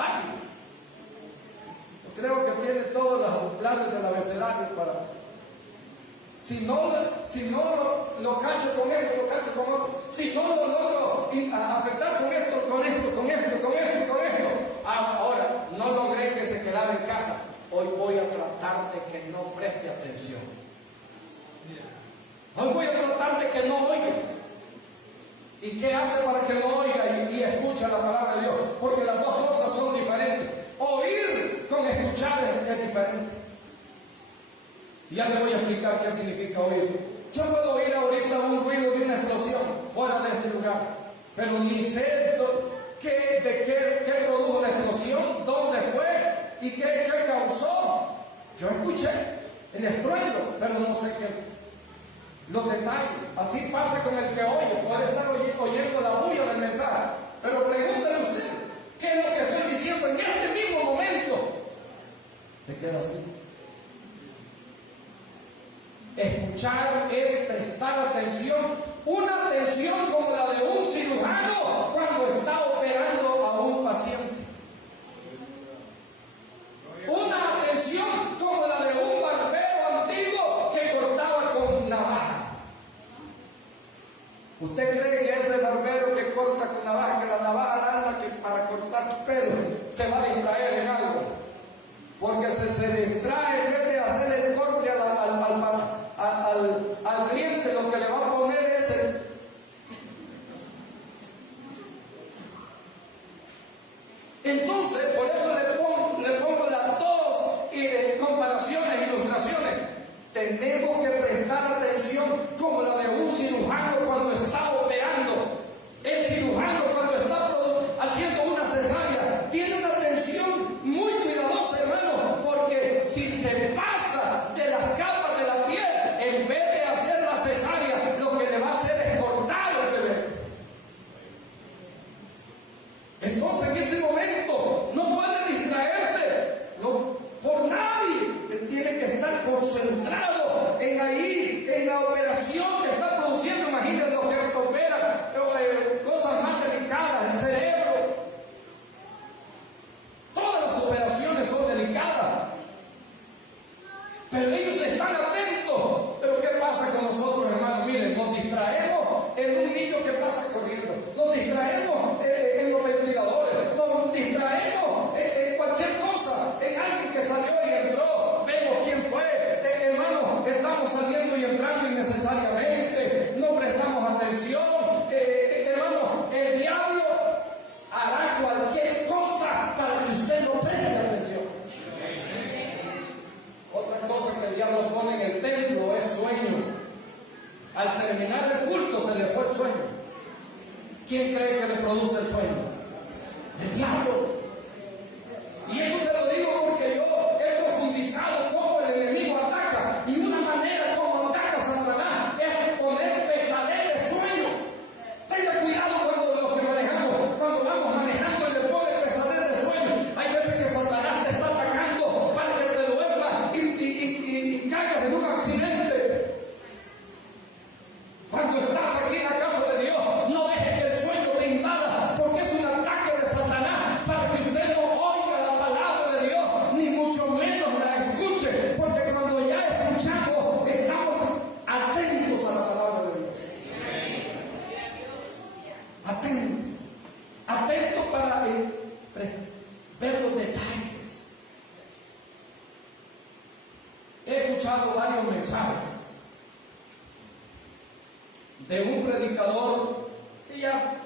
varios. Yo creo que tiene todos los planes del abecedario para... Si no lo cacho con esto, lo cacho con otro. Si no lo logro afectar con esto, con esto, con esto, con esto, con esto. Ahora, no logré que se quedara en casa. Hoy voy a tratar de que no preste atención. Hoy voy a tratar de que no oiga. ¿Y qué hace para que no oiga y escuche la palabra de Dios? Porque las dos cosas son diferentes. Oír con escuchar es diferente. Ya le voy a explicar qué significa oír. Yo puedo oír ahorita un ruido de una explosión fuera de este lugar, pero ni sé qué produjo la explosión, dónde fue y qué causó. Yo escuché el estruendo, pero no sé los detalles. Así pasa con el que oye. Puede estar oyendo la bulla del mensaje, pero pregúntale usted, ¿qué es lo que estoy diciendo en este mismo momento? Te queda así. Escuchar es prestar atención, una atención como la de un cirujano cuando está operando a un paciente. Una atención como la de un barbero antiguo que cortaba con navaja. ¿Usted cree que ese barbero que corta con navaja, que la navaja larga que para cortar pelo, se va a distraer en algo? Porque se distrae en vez de hacer el corte al cliente, lo que le va a poner es Entonces, por eso le pongo las dos comparaciones, ilustraciones. Tenemos que prestar atención como la de un cirujano cuando está operando. El cirujano cuando está haciendo una cesárea tiene una atención muy cuidadosa, hermano, porque si se pasa de las capas de la piel, en vez de hacer la cesárea, lo que le va a hacer es cortar al bebé. Entonces en ese momento no puede distraerse por nadie. Tiene que estar concentrado en la operación que está produciendo. Imagínense lo que opera, cosas más delicadas, el cerebro. Todas las operaciones son delicadas, pero ellos están atentos. Pero ¿qué pasa con nosotros, hermanos? Miren, nos distraemos en un niño que pasa corriendo, nos distraemos en los ventiladores, nos distraemos en cualquier cosa, en alguien que salió y entró, vemos quién fue. Hermanos, estamos saliendo y entrando innecesariamente, no prestamos atención. Hermanos, el diablo hará cualquier cosa para que usted no preste atención. Otra cosa que el diablo pone en el templo es sueño. Al terminar el culto se le fue el sueño. ¿Quién cree que le produce el sueño? El diablo. Y eso se lo digo porque yo he profundizado cómo el enemigo ataca. Y una manera como ataca Satanás es poner pesadez de sueño. Tenga cuidado cuando los que manejamos, cuando vamos manejando y le pone pesadez de sueño. Hay veces que Satanás te está atacando para que te duermas y caigas en un accidente. Cuando estás aquí en la casa de Dios, no dejes que el sueño te invada, porque es un ataque de Satanás para que usted no oiga la palabra de Dios, ni mucho menos la escuche, porque cuando ya escuchamos, estamos atentos a la palabra de Dios. Atentos para ver los detalles. He escuchado varios mensajes de un predicador que ya,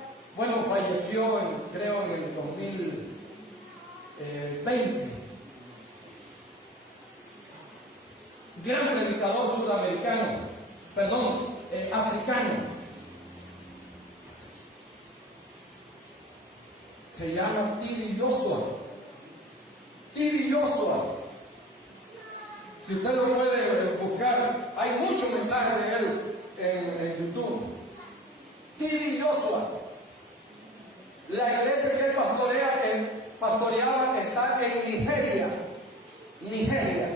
falleció creo en el 2020. Gran predicador africano. Se llama T.B. Joshua. T.B. Joshua. Si usted lo puede buscar, hay muchos mensajes de él en YouTube. T.B. Joshua. La iglesia que él pastoreaba está en Nigeria.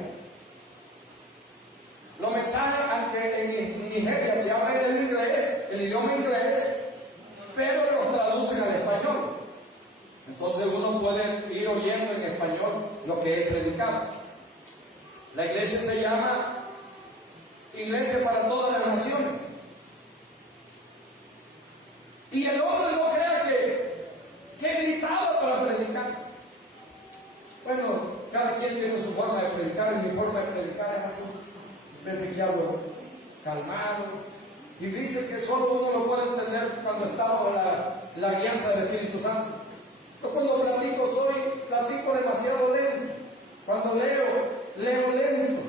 Los mensajes, aunque en Nigeria se habla en el idioma inglés, pero los traducen al español. Entonces uno puede ir que él predicaba. La iglesia se llama Iglesia para todas las naciones. Y el hombre no crea que gritaba para predicar. Bueno, cada quien tiene su forma de predicar, y mi forma de predicar es así. Veces que hablo calmado. Y dice que solo uno lo puede entender cuando está bajo la guianza del Espíritu Santo. Yo cuando platico demasiado lento. Cuando leo lento.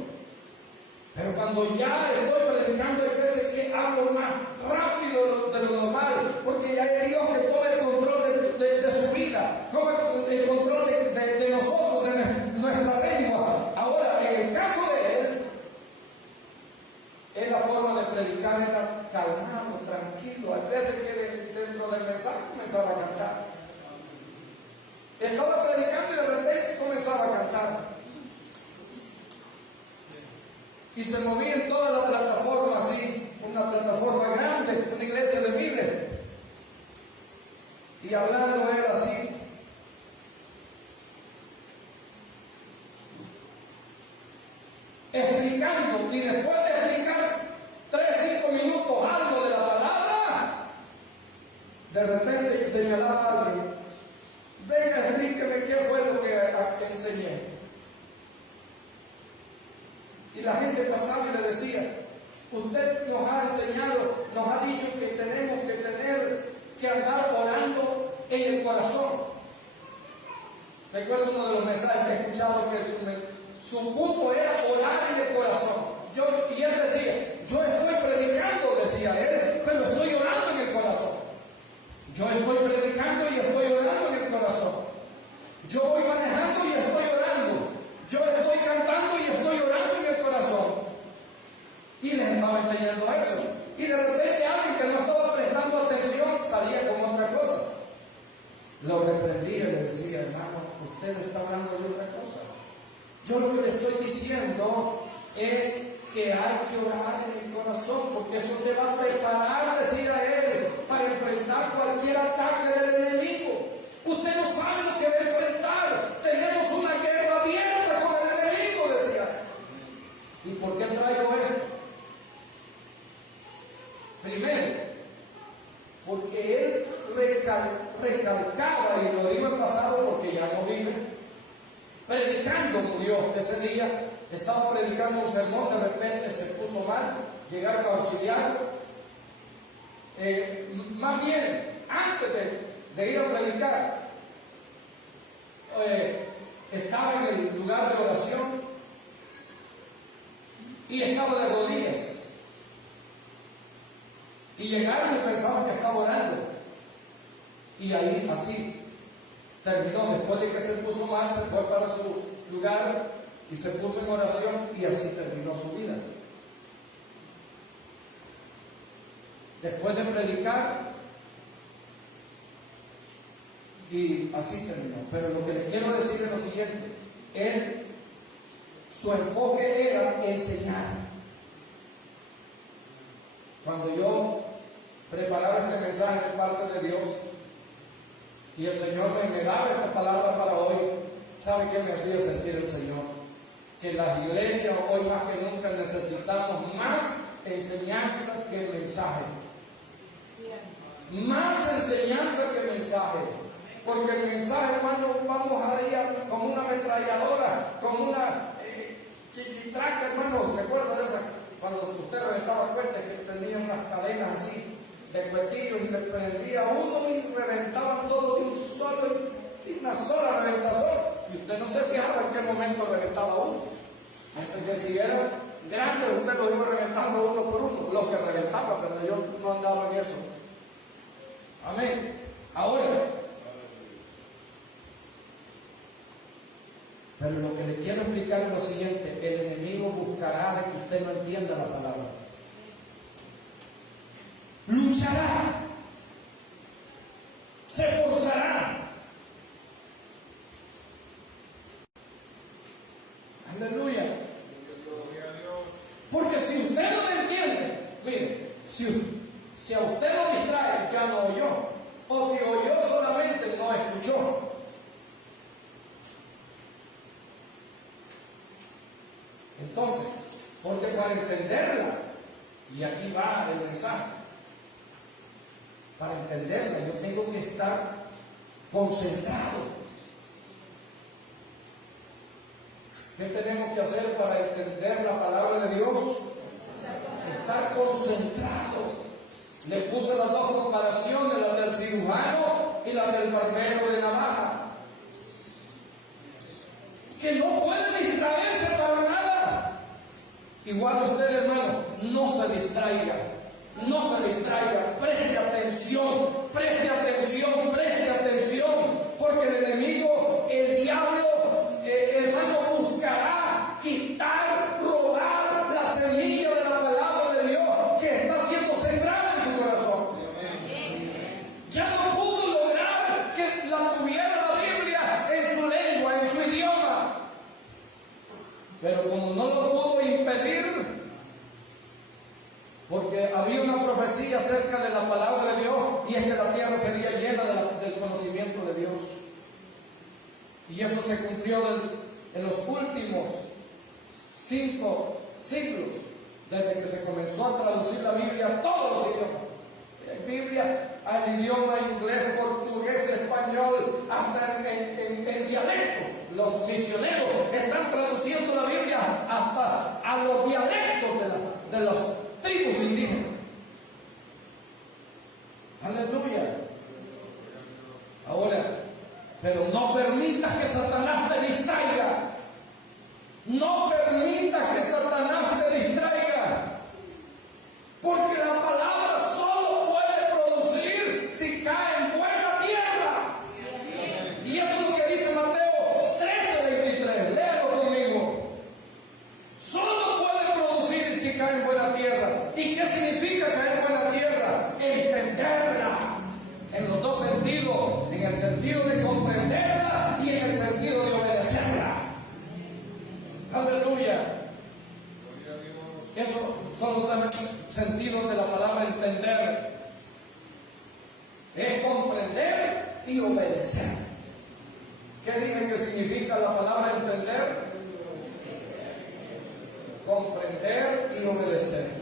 Pero cuando ya estoy predicando, hay veces que hablo más rápido de lo normal, porque ya es Dios que toma el control de su vida, toma el control de nosotros, de nuestra lengua. Ahora, en el caso de él, la forma de predicar era calmado, tranquilo. Hay veces que dentro del mensaje comenzaba a cantar. Estaba predicando y de repente comenzaba a cantar. Y se movía en toda la plataforma así, una plataforma grande, una iglesia de miles. Y hablando él así. Explicando, y después de explicar 3-5 minutos algo de la palabra, de repente señalaba a alguien: venga, explíqueme qué fue lo que enseñé. Y la gente pasaba y le decía: usted nos ha enseñado, nos ha dicho que tenemos que andar orando en el corazón. Recuerdo uno de los mensajes que he escuchado, que su punto era orar en el corazón. Y él decía: yo estoy predicando, decía él, pero estoy orando en el corazón. Yo estoy predicando y estoy orando en el corazón. Yo voy manejando y estoy orando. Yo estoy cantando y estoy orando en el corazón. Y les estaba enseñando eso. Y de repente alguien que no estaba prestando atención salía con otra cosa. Lo reprendía y le decía: hermano, usted está hablando de otra cosa. Yo lo que le estoy diciendo es que hay que orar en el corazón, porque eso te va a preparar, decía él, para enfrentar cualquier ataque del enemigo. Usted no sabe lo que va a enfrentar. Tenemos una guerra abierta con el enemigo, decía. ¿Y por qué traigo esto? Primero, porque él recalcaba, y lo digo en pasado porque ya no vive, predicando murió ese día. Estaba predicando un sermón, de repente se puso mal, llegaron a auxiliarlo. Más bien, antes de ir a predicar, estaba en el lugar de oración y estaba de rodillas. Y llegaron y pensaban que estaba orando. Y ahí, así, terminó. Después de que se puso mal, se fue para su lugar y se puso en oración, y así terminó su vida. Después de predicar, y así terminó. Pero lo que les quiero decir es lo siguiente: su enfoque era enseñar. Cuando yo preparaba este mensaje de parte de Dios y el Señor me daba esta palabra para hoy, ¿sabe qué me hacía sentir el Señor? Que las iglesias hoy más que nunca necesitamos más enseñanza que mensaje. Más enseñanza que mensaje. Porque el mensaje, hermano, vamos ahí con una ametralladora, con una chiquitraca, hermano. ¿Recuerda de esa? Cuando usted reventaba cuentas, que tenía unas cadenas así de cuetillos, y le prendía uno y reventaban todo de un solo, sin una sola reventación. Y usted no se fijaba en qué momento reventaba uno. Entonces, si eran grandes, usted los iba reventando uno por uno, los que reventaban, pero yo no andaba en eso. Amén. Ahora, pero lo que le quiero explicar es lo siguiente: el enemigo buscará de que usted no entienda la palabra. Luchará, se esforzará. Aleluya. Porque si usted no lo entiende, mire, si a usted lo distrae, ya no oyó. O si oyó solamente, no escuchó. Y aquí va el mensaje. Para entenderla, yo tengo que estar concentrado. ¿Qué tenemos que hacer para entender la palabra de Dios? Estar concentrado. Le puse las dos comparaciones, la del cirujano y la del barbero de navaja. Que no puede distraerse para nada. Igual usted, hermano, no se distraiga. No se distraiga. Preste atención, preste atención, preste atención. Porque el enemigo, el diablo, hermano, buscará quitar, robar la semilla de la palabra de Dios que está siendo sembrada en su corazón. Ya no pudo lograr que la tuviera la Biblia en su lengua, en su idioma. Pero como no lo pudo impedir, porque había una profecía acerca de la palabra de Dios, y es que la tierra sería llena del conocimiento de Dios. Y eso se cumplió en los últimos 5 siglos, desde que se comenzó a traducir la Biblia a todos los idiomas. Biblia al idioma inglés, portugués, español, hasta en dialectos. Los misioneros están traduciendo la Biblia hasta a los dialectos de las tribus indígenas. Aleluya. Ahora, pero no permitas que Satanás te distraiga. No permitas que Satanás te distraiga. Porque la palabra solo puede producir si cae en buena tierra. Y eso es lo que dice Mateo 13:23. Léalo conmigo. Solo puede producir si cae en buena tierra. ¿Y qué significa caer en buena tierra? Entenderla. En los dos sentidos. En el sentido de comprenderla y en el sentido de obedecerla. Aleluya. Esos son los dos sentidos de la palabra entender. Es comprender y obedecer. ¿Qué dije que significa la palabra entender? Comprender y obedecer.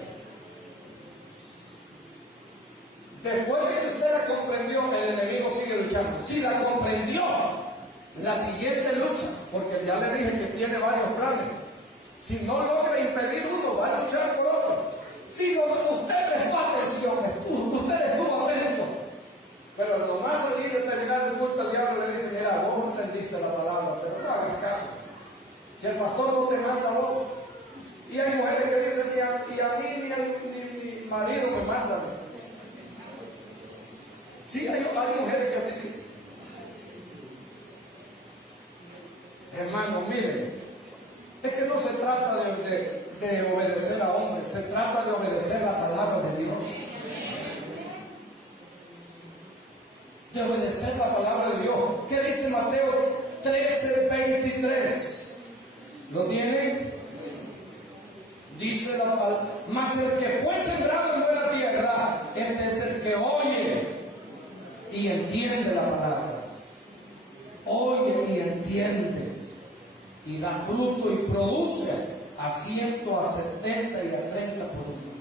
Después de que usted la comprendió, el enemigo sigue luchando. Si la comprendió, la siguiente lucha, porque ya le dije que tiene varios planes. Si no logra impedir uno, va a luchar por otro. Si usted prestó atención, usted estuvo atento, pero nomás salir de terminar el culto, al diablo le dice: mira, vos no entendiste la palabra, pero no hagas caso. Si el pastor no te manda a vos, y hay mujeres que dicen: y a mí ni mi marido me manda. Sí, hay mujeres que así dicen. Hermano, miren, es que no se trata de obedecer a hombres, se trata de obedecer la palabra de Dios. De obedecer la palabra de Dios. ¿Qué dice Mateo 13:23? ¿Lo tienen? Dice la palabra: mas el que fue sembrado en buena tierra, este es el que oye y entiende la palabra. Oye y entiende. Y da fruto y produce a 100, a 70 y a 30 por uno.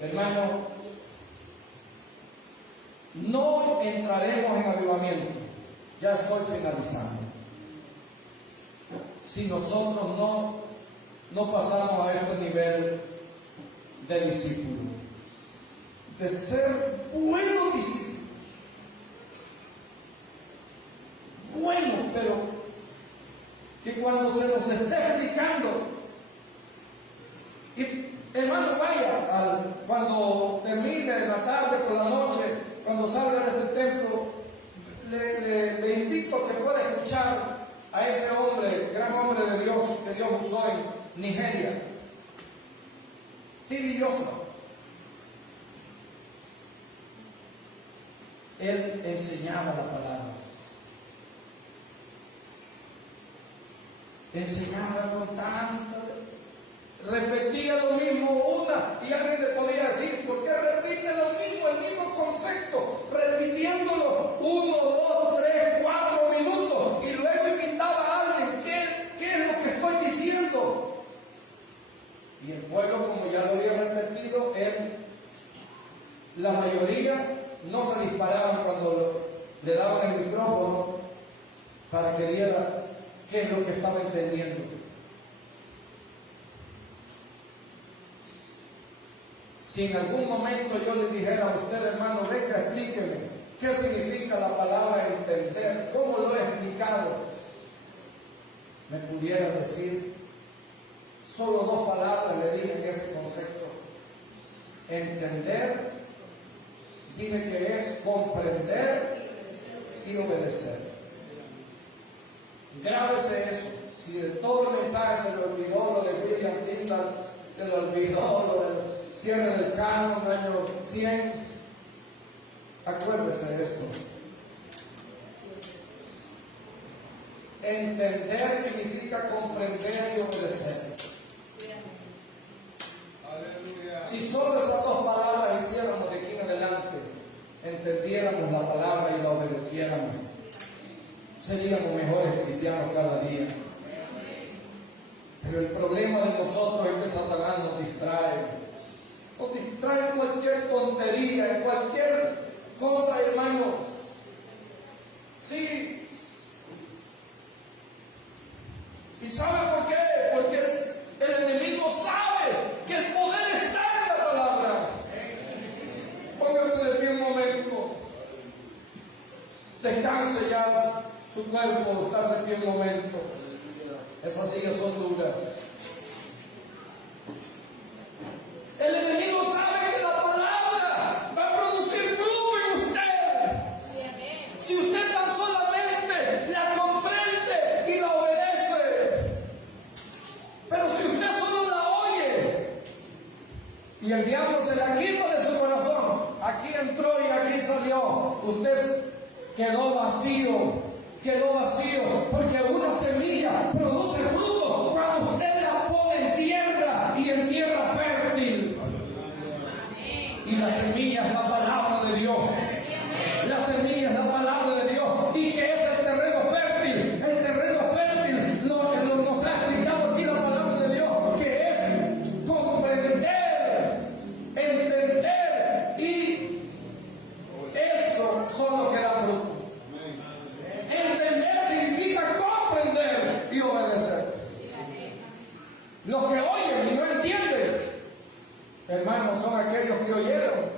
Hermano, no entraremos en avivamiento. Ya estoy finalizando. Si nosotros no pasamos a este nivel de discípulo, de ser buenos discípulos. Bueno, pero que cuando se nos esté explicando, y hermano, vaya, cuando termine en la tarde, por la noche, cuando salga de este templo, le invito a que pueda escuchar a ese hombre, gran hombre de Dios, que Dios usó en Nigeria, T.B. Joshua. Él enseñaba la palabra. Enseñaba con tanto, repetía lo mismo y alguien le podía decir: ¿por qué repite lo mismo, el mismo concepto? Repitiéndolo 1, 2, 3, 4 minutos, y luego invitaba a alguien: ¿qué es lo que estoy diciendo? Y el pueblo le daban el micrófono para que diera qué es lo que estaba entendiendo. Si en algún momento yo le dijera a usted, hermano, venga, explíqueme qué significa la palabra entender, cómo lo he explicado, me pudiera decir, solo dos palabras le dije en ese concepto. Entender, dije que es comprender y obedecer. Grábese eso. Si de todo el mensaje se le olvidó lo de William Tyndall, se le olvidó lo del cierre del canon, año 100, acuérdese de esto. Entender significa comprender y obedecer. Aleluya. Si solo esas dos palabras hiciéramos de aquí en adelante, entendiéramos la palabra y la obedeciéramos, seríamos mejores cristianos cada día. Pero el problema de nosotros es que Satanás nos distrae. Nos distrae en cualquier tontería, en cualquier cosa, hermano. Sí. ¿Y sabe por qué? Porque el enemigo sabe que el poder está en la palabra. Póngase de pie un momento. Descanse ya su cuerpo, está de pie un momento. Esas sillas son duras. El enemigo sabe que la palabra va a producir fruto en usted. Si usted tan solamente la comprende y la obedece. Pero si usted solo la oye y el diablo se la quita de su corazón, aquí entró y aquí salió, usted quedó vacío, porque una semilla produce fruto cuando usted la pone en tierra y en tierra fértil. Y la semilla es la palabra de Dios. La semilla es la palabra de Dios. ¿Y qué es el terreno fértil? El terreno fértil nos ha explicado aquí la palabra de Dios, que es comprender, entender, y eso son los que dan fruto. Entender significa comprender y obedecer. Los que oyen y no entienden, hermanos, son aquellos que oyeron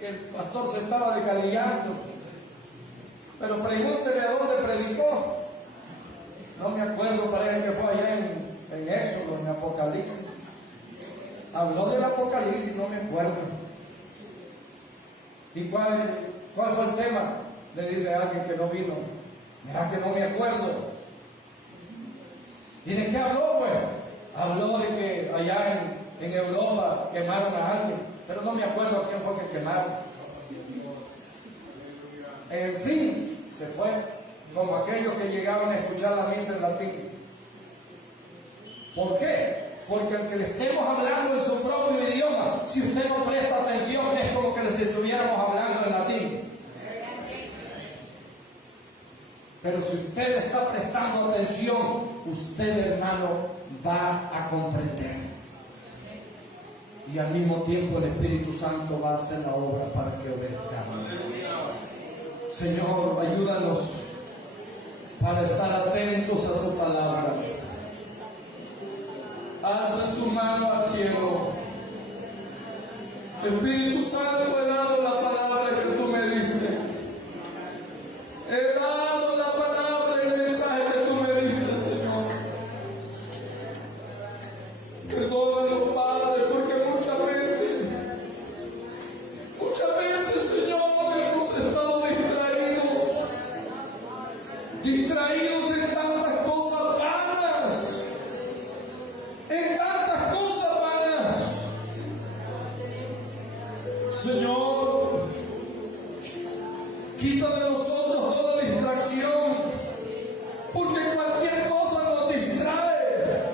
que el pastor se estaba desgalillando, pero pregúntele a dónde predicó. No me acuerdo, parece que fue allá en Éxodo, en Apocalipsis. Habló del Apocalipsis, no me acuerdo. ¿Y cuál fue el tema? Le dice a alguien que no vino. Mira que no me acuerdo. ¿Y de qué habló, pues? Habló de que allá en Europa quemaron a alguien, pero no me acuerdo a quién fue que quemaron. En fin, se fue como aquellos que llegaban a escuchar la misa en latín. ¿Por qué? Porque aunque le estemos hablando en su propio idioma, si usted no presta atención, es como que les estuviéramos hablando en latín. Pero si usted está prestando atención, usted, hermano, va a comprender. Y al mismo tiempo el Espíritu Santo va a hacer la obra para que obedezcamos. Señor, ayúdanos para estar atentos a tu palabra. Alza su mano al cielo. Espíritu Santo, he dado la palabra que tú me diste. He dado la palabra, el mensaje que tú me diste, Señor. Perdónanos, Padre, porque muchas veces, Señor, hemos estado distraídos en tantas cosas vanas, Señor, quita de nosotros toda distracción, porque cualquier cosa nos distrae.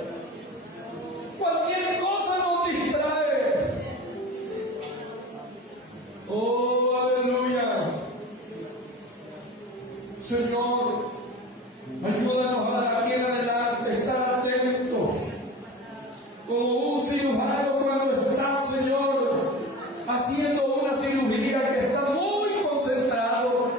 Cualquier cosa nos distrae. Oh, aleluya. Señor, ayúdanos para aquí en adelante estar atentos, como un cirujano cuando está, Señor, haciendo una cirugía, que está muy concentrado,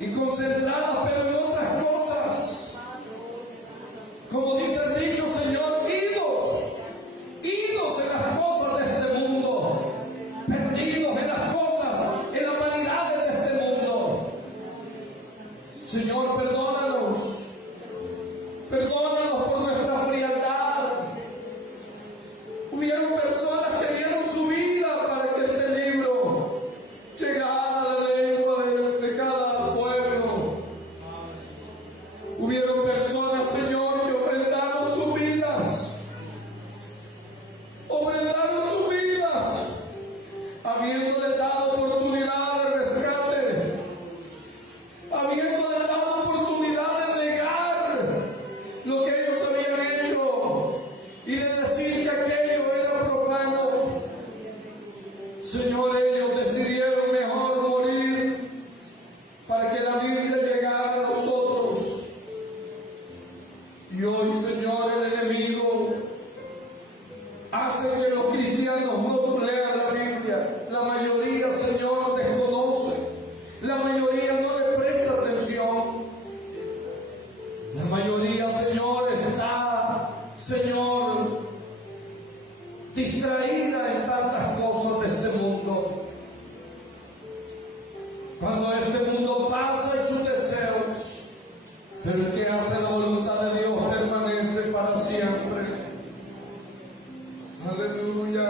y concentrada, pero en otras cosas. Como dice el dicho, Señor, idos en las cosas de este mundo, perdidos en las cosas, en las vanidades de este mundo. Señor, perdónanos por nuestra frialdad. Hubieron personas que dieron su vida para que este libro llegara a la lengua de cada pueblo. Hubieron personas, Señor, que ofrendaron sus vidas, habiéndole dado oportunidad de rescate, habiéndole dado oportunidad de negar lo que ellos habían hecho y de decir que aquello era profano. Señor, ellos decidieron mejor morir para que la Biblia llegara a nosotros. Y hoy, Señor, el enemigo hace que los cristianos no lean la Biblia. La mayoría, Señor, desconoce. La mayoría no le presta atención. La mayoría, Señor, está, Señor, distraída en tantas cosas de este mundo. Cuando este mundo pasa y sus deseos, pero el que hace la voluntad de Dios permanece para siempre. Aleluya.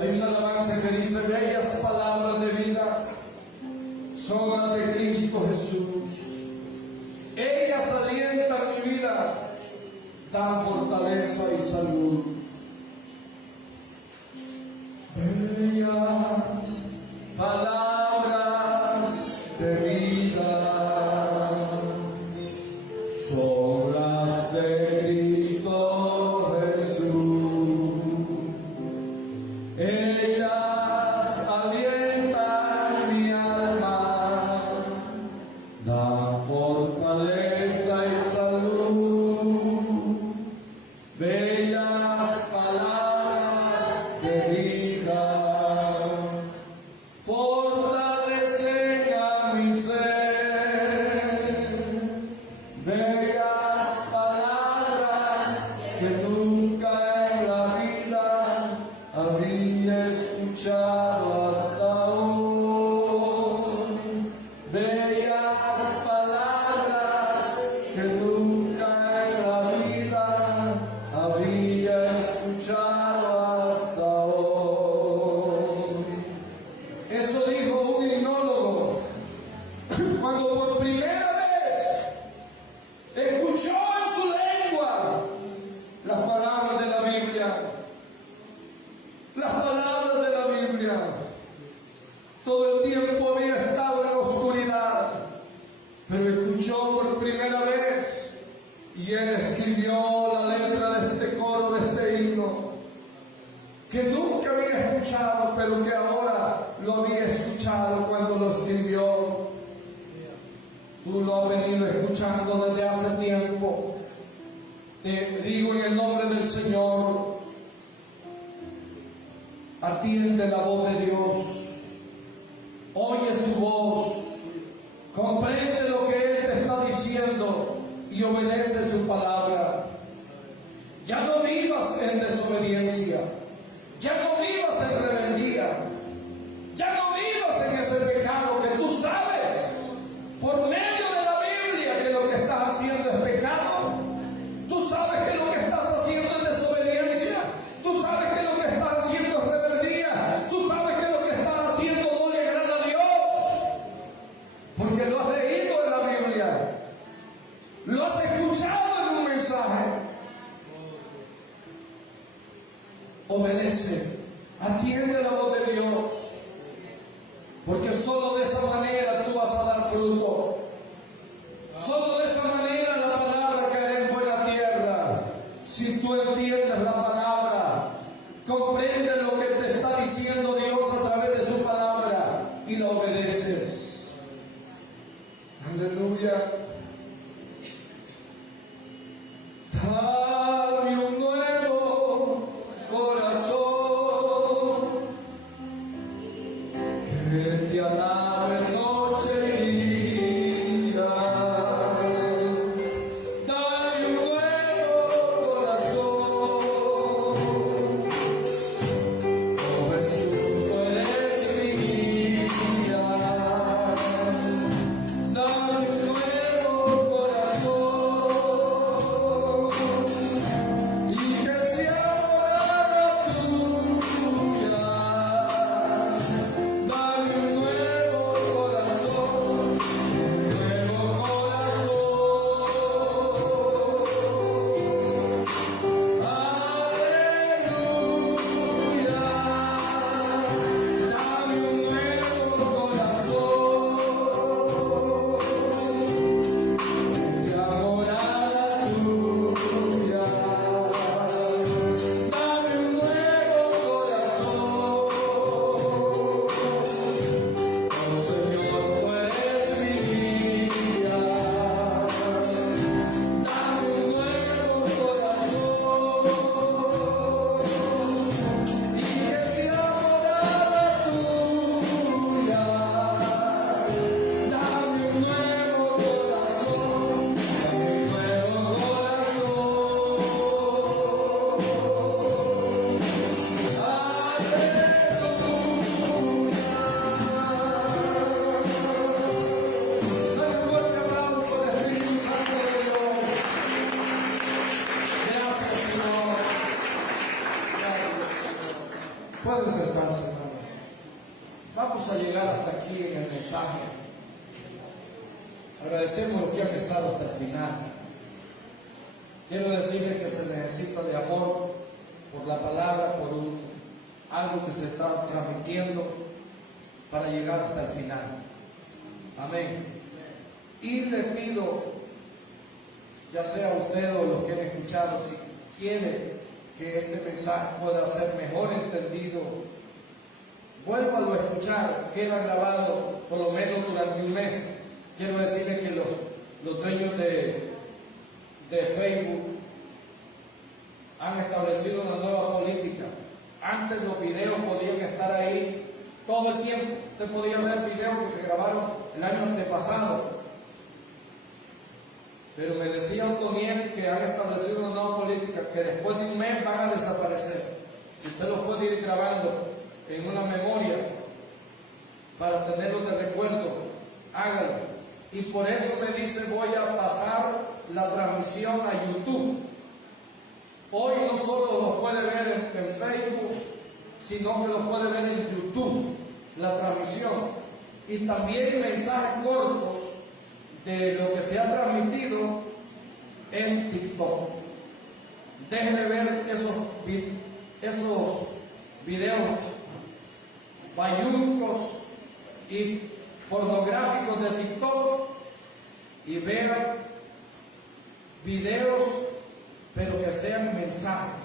Hay una alabanza que dice: bellas palabras de vida son las de Cristo Jesús. Ellas alientan mi vida, dan fortaleza y salud. Bellas palabras de vida son las de Cristo Jesús. Ellas alientan mi alma, dan fortaleza y salud. Bellas palabras de vida fortalecen a mi ser. Bellas palabras que nunca en la vida había escuchado hasta hoy. Bellas palabras que nunca en la vida había escuchado hasta hoy. Eso dijo un himnólogo cuando por primera vez escuchó en su lengua las palabras de la Biblia. Las palabras de la Biblia. Todo el tiempo había estado en la oscuridad, pero escuchó por primera vez y él escribió la letra de este coro, de este himno, que nunca había escuchado, pero que ahora lo había escuchado cuando lo escribió. Tú lo has venido escuchando desde hace tiempo. Te digo en el nombre del Señor, atiende la voz de Dios, oye su voz, comprende lo que Él te está diciendo y obedece su palabra. Ya no vivas en desobediencia, ya no vivas en rebeldía, ya no vivas en ese pecado que tú sabes por medio de la Biblia que lo que estás haciendo es pecado. Tú sabes que lo que estás haciendo es desobediencia. Tú sabes que lo que estás haciendo es rebeldía. Tú sabes que lo que estás haciendo no le agrada a Dios, porque lo has leído en la Biblia, lo has escuchado en un mensaje. Obedece, atiende la voz de Dios, porque solo de esa manera tú vas a dar fruto. Solo de esa manera la palabra caerá en buena tierra. Si tú entiendes la palabra, comprendes lo que te está diciendo Dios a través de su palabra y la obedeces. Aleluya. Dame un nuevo corazón. Pueden sentarse, hermanos. Vamos a llegar hasta aquí en el mensaje. Agradecemos los que han estado hasta el final. Quiero decirles que se necesita de amor por la palabra, por algo que se está transmitiendo para llegar hasta el final. Amén. Y le pido, ya sea usted o los que han escuchado, si quiere que este mensaje pueda ser mejor entendido, vuélvalo a escuchar, queda grabado por lo menos durante un mes. Quiero decirles que los dueños de Facebook han establecido una nueva política. Antes los videos podían estar ahí todo el tiempo. Usted podía ver videos que se grabaron el año antepasado. Pero me decía Otoniel que han establecido una nueva política que después de un mes van a desaparecer. Si usted los puede ir grabando en una memoria para tenerlos de recuerdo, hágalo. Y por eso me dice, voy a pasar la transmisión a YouTube. Hoy no solo lo puede ver en Facebook, sino que lo puede ver en YouTube, la transmisión. Y también mensajes cortos de lo que se ha transmitido en TikTok. Déjenme ver esos videos bayuncos y pornográficos de TikTok y vean videos, pero que sean mensajes,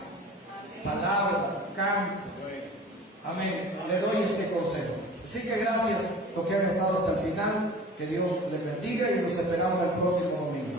palabras, cantos. Amén. Le doy este consejo. Así que gracias a los que han estado hasta el final. Que Dios les bendiga y nos esperamos el próximo domingo.